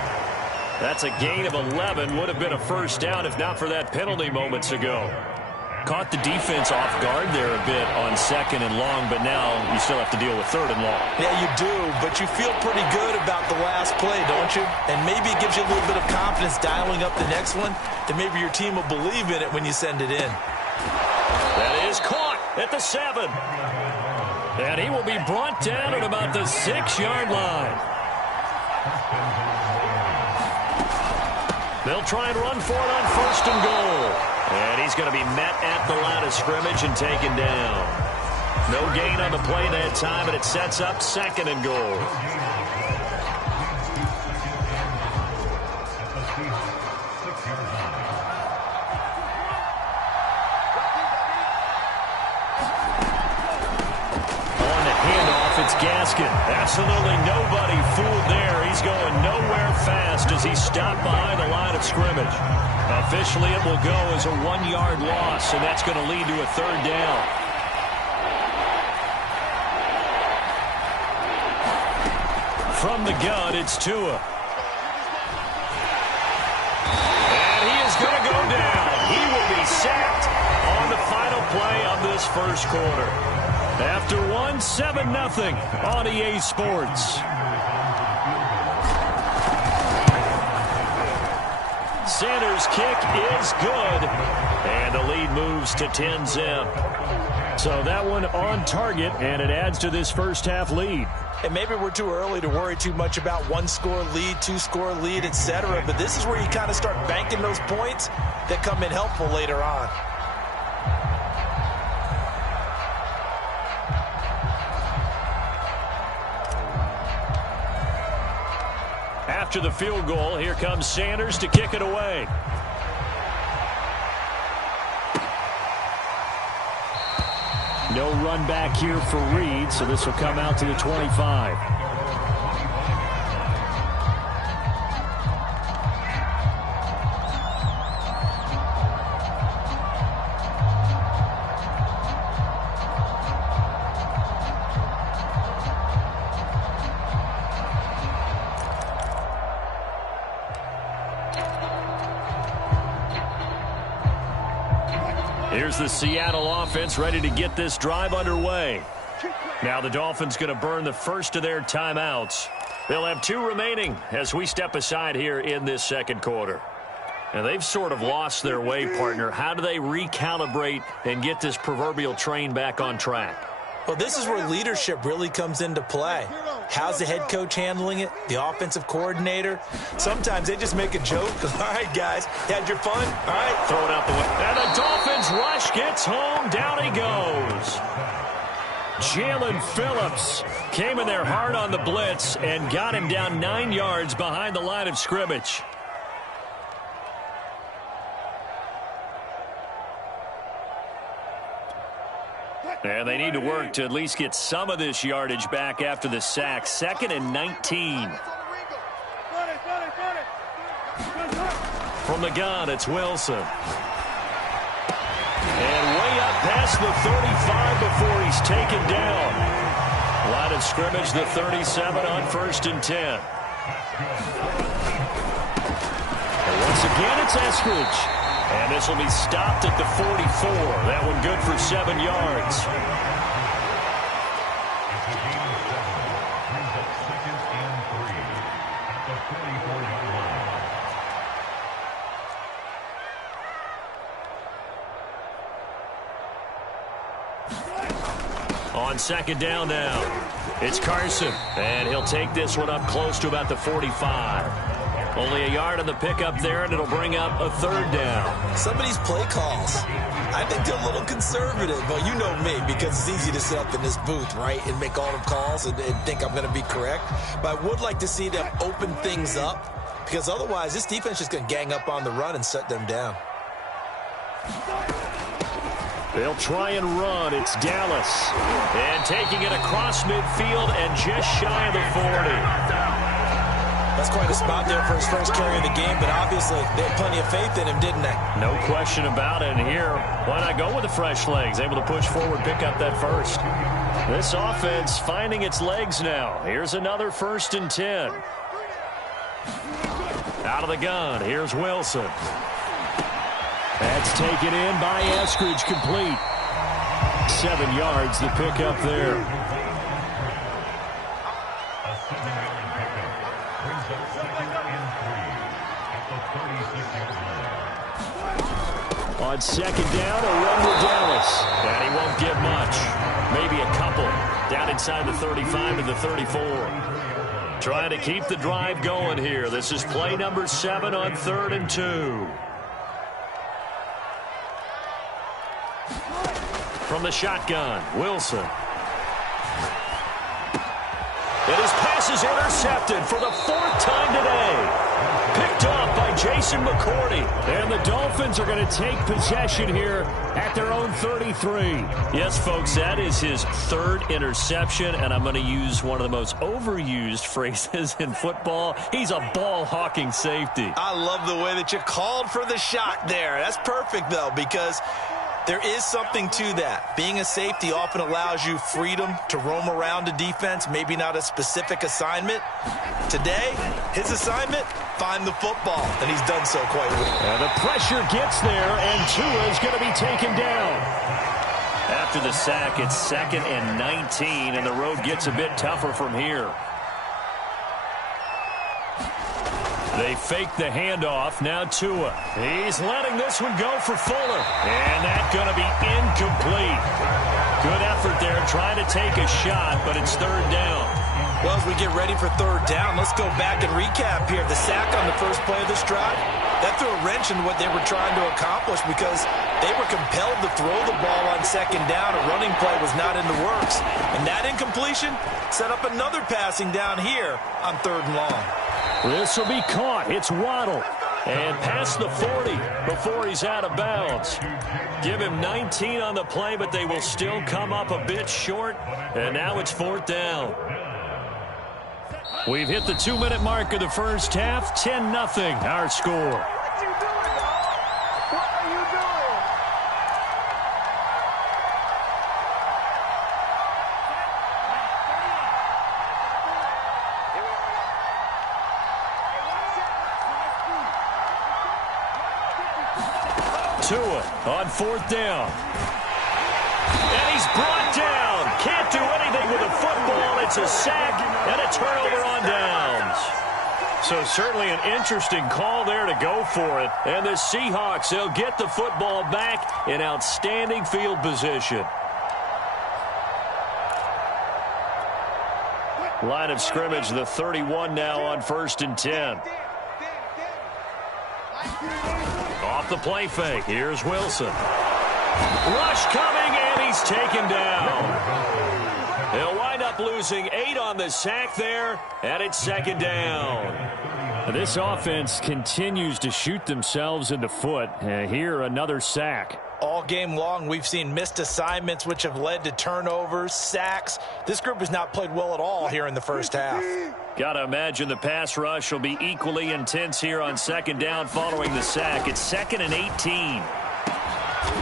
That's a gain of 11. Would have been a first down if not for that penalty moments ago. Caught the defense off guard there a bit on 2nd and long, but now you still have to deal with 3rd and long. Yeah, you do, but you feel pretty good about the last play, don't you? And maybe it gives you a little bit of confidence dialing up the next one, and maybe your team will believe in it when you send it in. That is caught at the 7. And he will be brought down at about the 6-yard line. They'll try and run for it on 1st and goal. And he's going to be met at the line of scrimmage and taken down. No gain on the play that time, and it sets up 2nd and goal. Gaskin. Absolutely nobody fooled there. He's going nowhere fast as he's stopped behind the line of scrimmage. Officially, it will go as a 1-yard loss, and that's going to lead to a third down. From the gun, it's Tua. And he is going to go down. He will be sacked on the final play of this first quarter. After 7-0 on EA Sports. Sanders' kick is good, and the lead moves to 10-zip. So that one on target, and it adds to this first half lead. And maybe we're too early to worry too much about 1-score lead, 2-score lead, etc. But this is where you kind of start banking those points that come in helpful later on. After the field goal, here comes Sanders to kick it away. No run back here for Reed, so this will come out to the 25. Here's the Seattle offense ready to get this drive underway. Now the Dolphins going to burn the first of their timeouts. They'll have 2 remaining as we step aside here in this second quarter. And they've sort of lost their way, partner. How do they recalibrate and get this proverbial train back on track? Well, this is where leadership really comes into play. How's the head coach handling it? The offensive coordinator? Sometimes they just make a joke. All right, guys, had your fun? All right, throw it out the way. And the Dolphins rush gets home. Down he goes. Jalen Phillips came in there hard on the blitz and got him down 9 yards behind the line of scrimmage. And they need to work to at least get some of this yardage back after the sack. 2nd and 19. From the gun, it's Wilson. And way up past the 35 before he's taken down. Line of scrimmage, the 37 on 1st and 10. And once again, it's Eskridge. And this will be stopped at the 44. That one good for 7 yards. On 2nd down now, it's Carson. And he'll take this one up close to about the 45. Only a yard on the pickup there, and it'll bring up a 3rd down. Some of these play calls, I think they're a little conservative. Well, you know me, because it's easy to sit up in this booth, right, and make all the calls and think I'm going to be correct. But I would like to see them open things up, because otherwise this defense is going to gang up on the run and shut them down. They'll try and run. It's Dallas. And taking it across midfield and just shy of the 40. That's quite a spot there for his first carry of the game, but obviously they had plenty of faith in him, didn't they? No question about it. And here, why not go with the fresh legs? Able to push forward, pick up that first. This offense finding its legs now. Here's another 1st and 10. Out of the gun, here's Wilson. That's taken in by Eskridge, complete. 7 yards, the pickup there. On 2nd down, a run with Dallas. And he won't get much. Maybe a couple. Down inside the 35 to the 34. Trying to keep the drive going here. This is play number 7 on 3rd and 2. From the shotgun, Wilson. And his pass is intercepted for the 4th time today. picked up by Jason McCourty. And the Dolphins are going to take possession here at their own 33. Yes, folks, that is his third interception, and I'm going to use one of the most overused phrases in football. He's a ball-hawking safety. I love the way that you called for the shot there. That's perfect, though, because there is something to that. Being a safety often allows you freedom to roam around a defense, maybe not a specific assignment. Today, his assignment, find the football, and he's done so quite well. And the pressure gets there, and Tua is going to be taken down. After the sack, it's 2nd and 19, and the road gets a bit tougher from here. They fake the handoff. Now Tua. He's letting this one go for Fuller. And that's going to be incomplete. Good effort there trying to take a shot, but it's 3rd down. Well, as we get ready for 3rd down, let's go back and recap here. The sack on the first play of this drive, that threw a wrench in what they were trying to accomplish because they were compelled to throw the ball on 2nd down. A running play was not in the works. And that incompletion set up another passing down here on 3rd and long. This will be caught. It's Waddle. And past the 40 before he's out of bounds. Give him 19 on the play, but they will still come up a bit short. And now it's 4th down. We've hit the 2-minute mark of the first half. 10-0 our score. What you doing, dog? What are you doing? Tua on 4th down. And he's brought down. Can't do anything with the football. It's a sack and a turnover on downs. So certainly an interesting call there to go for it. And the Seahawks, they'll get the football back in outstanding field position. Line of scrimmage, the 31 now on 1st and 10. Off the play fake. Here's Wilson. Rush coming, and he's taken down. They'll wind up losing 8 on the sack there, and it's 2nd down. This offense continues to shoot themselves in the foot. Here, another sack. All game long, we've seen missed assignments, which have led to turnovers, sacks. This group has not played well at all here in the first half. Got to imagine the pass rush will be equally intense here on 2nd down following the sack. It's 2nd and 18.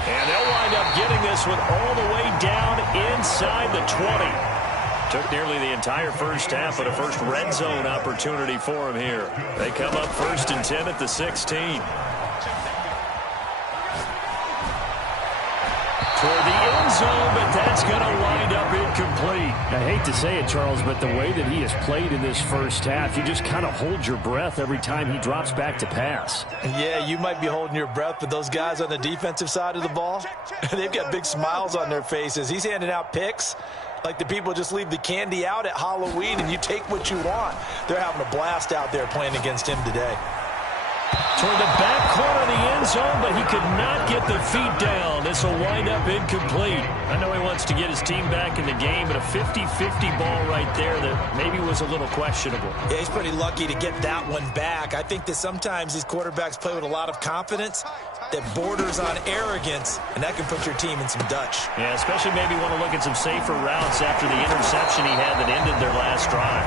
And they'll wind up getting this one all the way down inside the 20. Took nearly the entire first half, but a first red zone opportunity for him here. They come up 1st and 10 at the 16. Toward the end zone, but that's going to wind up incomplete. I hate to say it, Charles, but the way that he has played in this first half, you just kind of hold your breath every time he drops back to pass. Yeah, you might be holding your breath, but those guys on the defensive side of the ball, they've got big smiles on their faces. He's handing out picks like the people just leave the candy out at Halloween and you take what you want. They're having a blast out there playing against him today. Toward the back corner of the end zone, but he could not get the feet down. This will wind up incomplete. I know he wants to get his team back in the game, but a 50-50 ball right there that maybe was a little questionable. Yeah, he's pretty lucky to get that one back. I think that sometimes these quarterbacks play with a lot of confidence that borders on arrogance, and that can put your team in some Dutch. Yeah, especially maybe want to look at some safer routes after the interception he had that ended their last drive.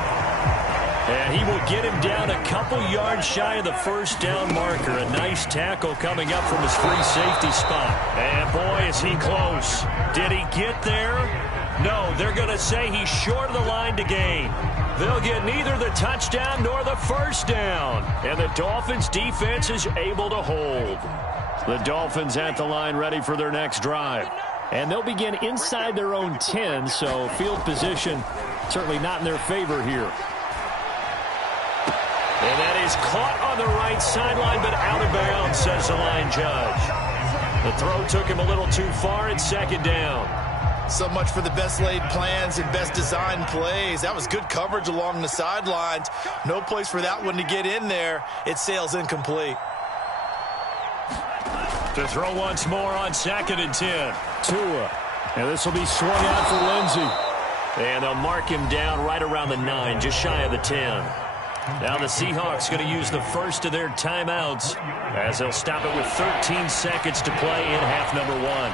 And he will get him down a couple yards shy of the first down marker. A nice tackle coming up from his free safety spot. And boy, is he close. Did he get there? No, they're going to say he's short of the line to gain. They'll get neither the touchdown nor the first down. And the Dolphins defense is able to hold. The Dolphins at the line ready for their next drive. And they'll begin inside their own 10, so field position certainly not in their favor here. And that is caught on the right sideline, but out of bounds, says the line judge. The throw took him a little too far. It's 2nd down. So much for the best laid plans and best designed plays. That was good coverage along the sidelines. No place for that one to get in there. It sails incomplete. To throw once more on 2nd and 10. Tua. And this will be swung out for Lindsey. And they'll mark him down right around the 9, just shy of the 10. Now the Seahawks going to use the first of their timeouts as they'll stop it with 13 seconds to play in half number 1.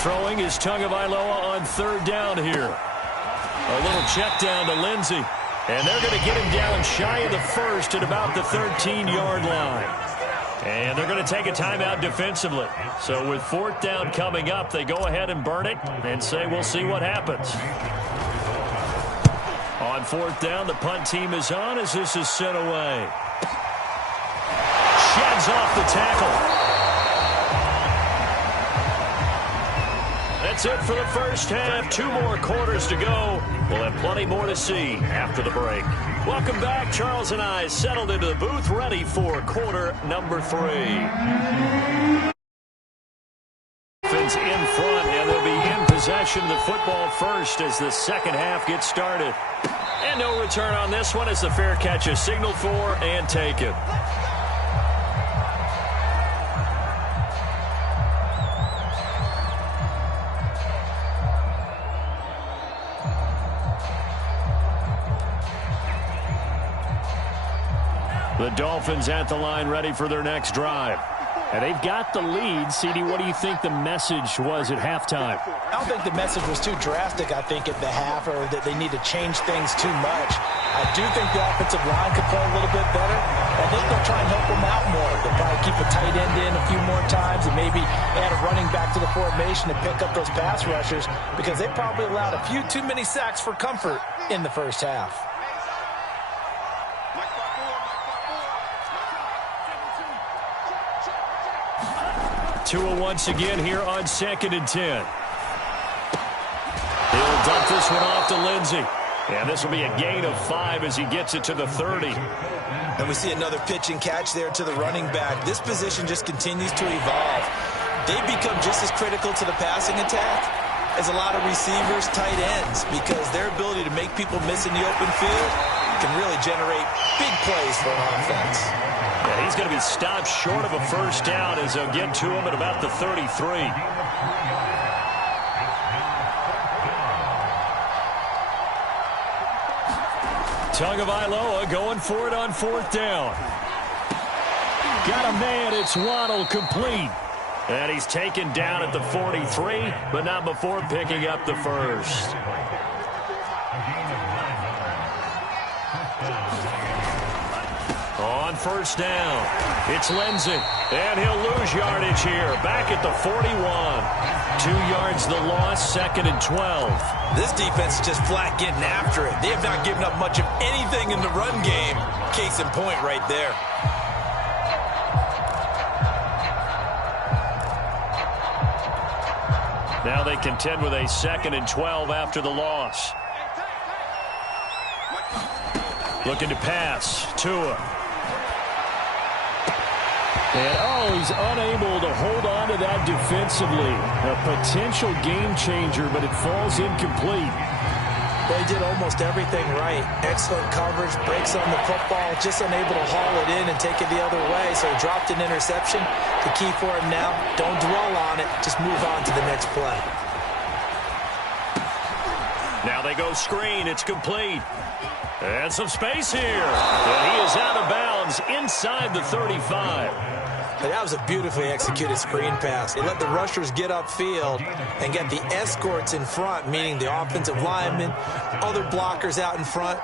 Throwing is Tagovailoa on 3rd down here. A little check down to Lindsey. And they're going to get him down shy of the first at about the 13-yard line. And they're going to take a timeout defensively. So with 4th down coming up, they go ahead and burn it and say we'll see what happens. On 4th down, the punt team is on as this is sent away. Sheds off the tackle. That's it for the first half. 2 more quarters to go. We'll have plenty more to see after the break. Welcome back. Charles and I settled into the booth, ready for quarter number 3. Offense in front, and they'll be in possession of the football first as the second half gets started. And no return on this one as the fair catch is signaled for and taken. The Dolphins at the line ready for their next drive. And they've got the lead. CD, what do you think the message was at halftime? I don't think the message was too drastic, I think, at the half, or that they need to change things too much. I do think the offensive line could play a little bit better. I think they'll try and help them out more. They'll probably keep a tight end in a few more times and maybe add a running back to the formation to pick up those pass rushers because they probably allowed a few too many sacks for comfort in the first half. Tua once again here on 2nd and 10. He'll dump this one off to Lindsey. And this will be a gain of 5 as he gets it to the 30. And we see another pitch and catch there to the running back. This position just continues to evolve. They become just as critical to the passing attack as a lot of receivers, tight ends, because their ability to make people miss in the open field can really generate big plays for an offense. Yeah, he's going to be stopped short of a first down as they'll get to him at about the 33. Tagovailoa going for it on 4th down. Got a man, it's Waddle, complete. And he's taken down at the 43, but not before picking up the first. On 1st down, it's Lindsey, and he'll lose yardage here, back at the 41. 2 yards the loss, 2nd and 12. This defense is just flat getting after it. They have not given up much of anything in the run game. Case in point right there. Now they contend with a 2nd and 12 after the loss. Looking to pass, Tua. And, he's unable to hold on to that defensively. A potential game changer, but it falls incomplete. They did almost everything right. Excellent coverage, breaks on the football, just unable to haul it in and take it the other way. So he dropped an interception. The key for him now, don't dwell on it. Just move on to the next play. Now they go screen. It's complete. And some space here. And he is out of bounds inside the 35. That was a beautifully executed screen pass. They let the rushers get upfield and get the escorts in front, meaning the offensive linemen, other blockers out in front,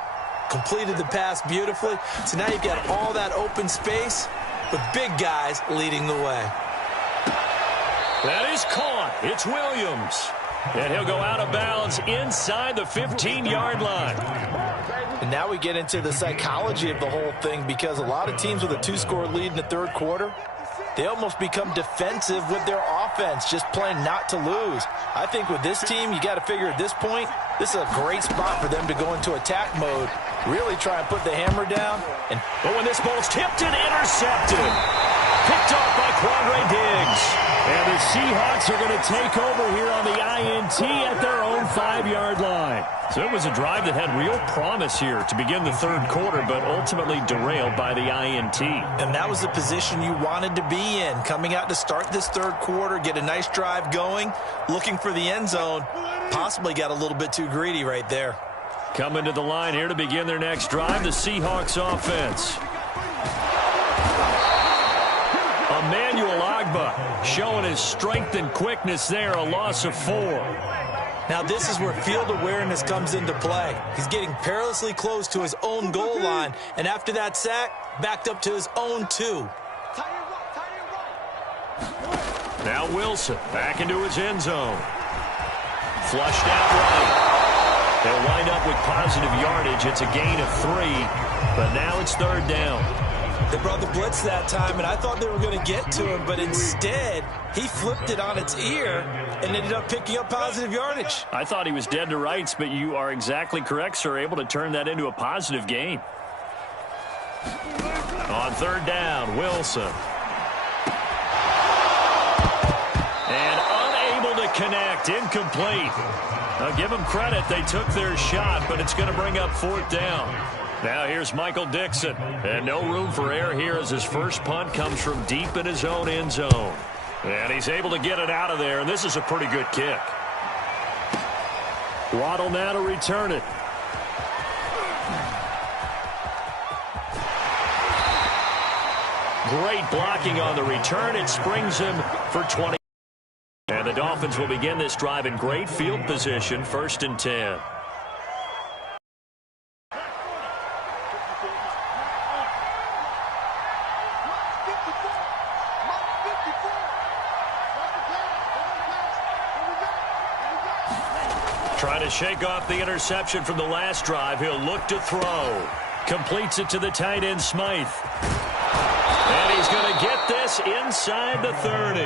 completed the pass beautifully. So now you've got all that open space with big guys leading the way. That is caught. It's Williams. And he'll go out of bounds inside the 15-yard line. And now we get into the psychology of the whole thing, because a lot of teams with a 2-score lead in the third quarter, they almost become defensive with their offense, just playing not to lose. I think with this team, you got to figure at this point, this is a great spot for them to go into attack mode, really try and put the hammer down. But when this ball's tipped and intercepted, Picked off by Quandre Diggs. And the Seahawks are going to take over here on the INT at their own 5-yard line. So it was a drive that had real promise here to begin the third quarter, but ultimately derailed by the INT. And that was the position you wanted to be in, coming out to start this third quarter, get a nice drive going, looking for the end zone. Possibly got a little bit too greedy right there. Coming to the line here to begin their next drive, the Seahawks offense. Emmanuel Ogbah showing his strength and quickness there, a loss of 4. Now this is where field awareness comes into play. He's getting perilously close to his own goal line, and after that sack, backed up to his own 2. Now Wilson back into his end zone. Flushed out right. They'll wind up with positive yardage. It's a gain of 3, but now it's third down. They brought the blitz that time, and I thought they were going to get to him, but instead, he flipped it on its ear and ended up picking up positive yardage. I thought he was dead to rights, but you are exactly correct, sir, able to turn that into a positive gain. On third down, Wilson. And unable to connect, incomplete. Now give them credit, they took their shot, but it's going to bring up fourth down. Now here's Michael Dixon, and no room for error here as his first punt comes from deep in his own end zone. And he's able to get it out of there, and this is a pretty good kick. Waddle now to return it. Great blocking on the return. It springs him for 20. And the Dolphins will begin this drive in great field position, 1st and 10. Trying to shake off the interception from the last drive. He'll look to throw. Completes it to the tight end, Smythe. And he's going to get this inside the 30.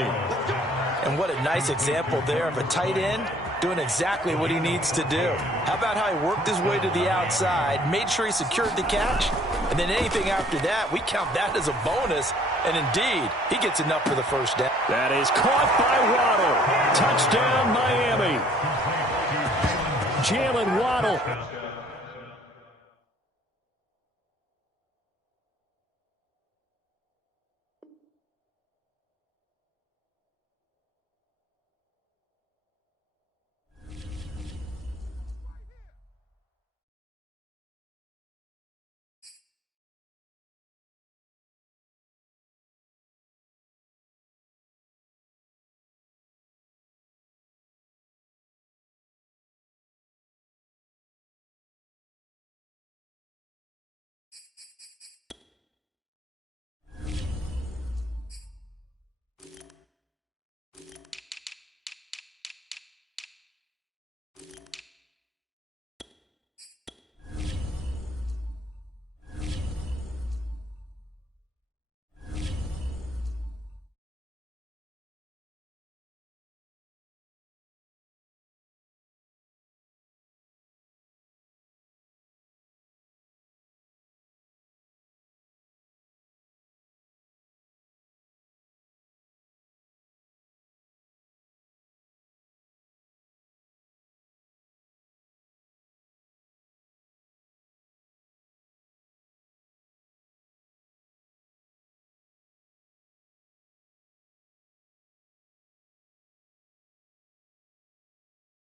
And what a nice example there of a tight end doing exactly what he needs to do. How about how he worked his way to the outside, made sure he secured the catch, and then anything after that, we count that as a bonus. And indeed, he gets enough for the first down. That is caught by Waddle. Touchdown, Miami. Jalen Waddle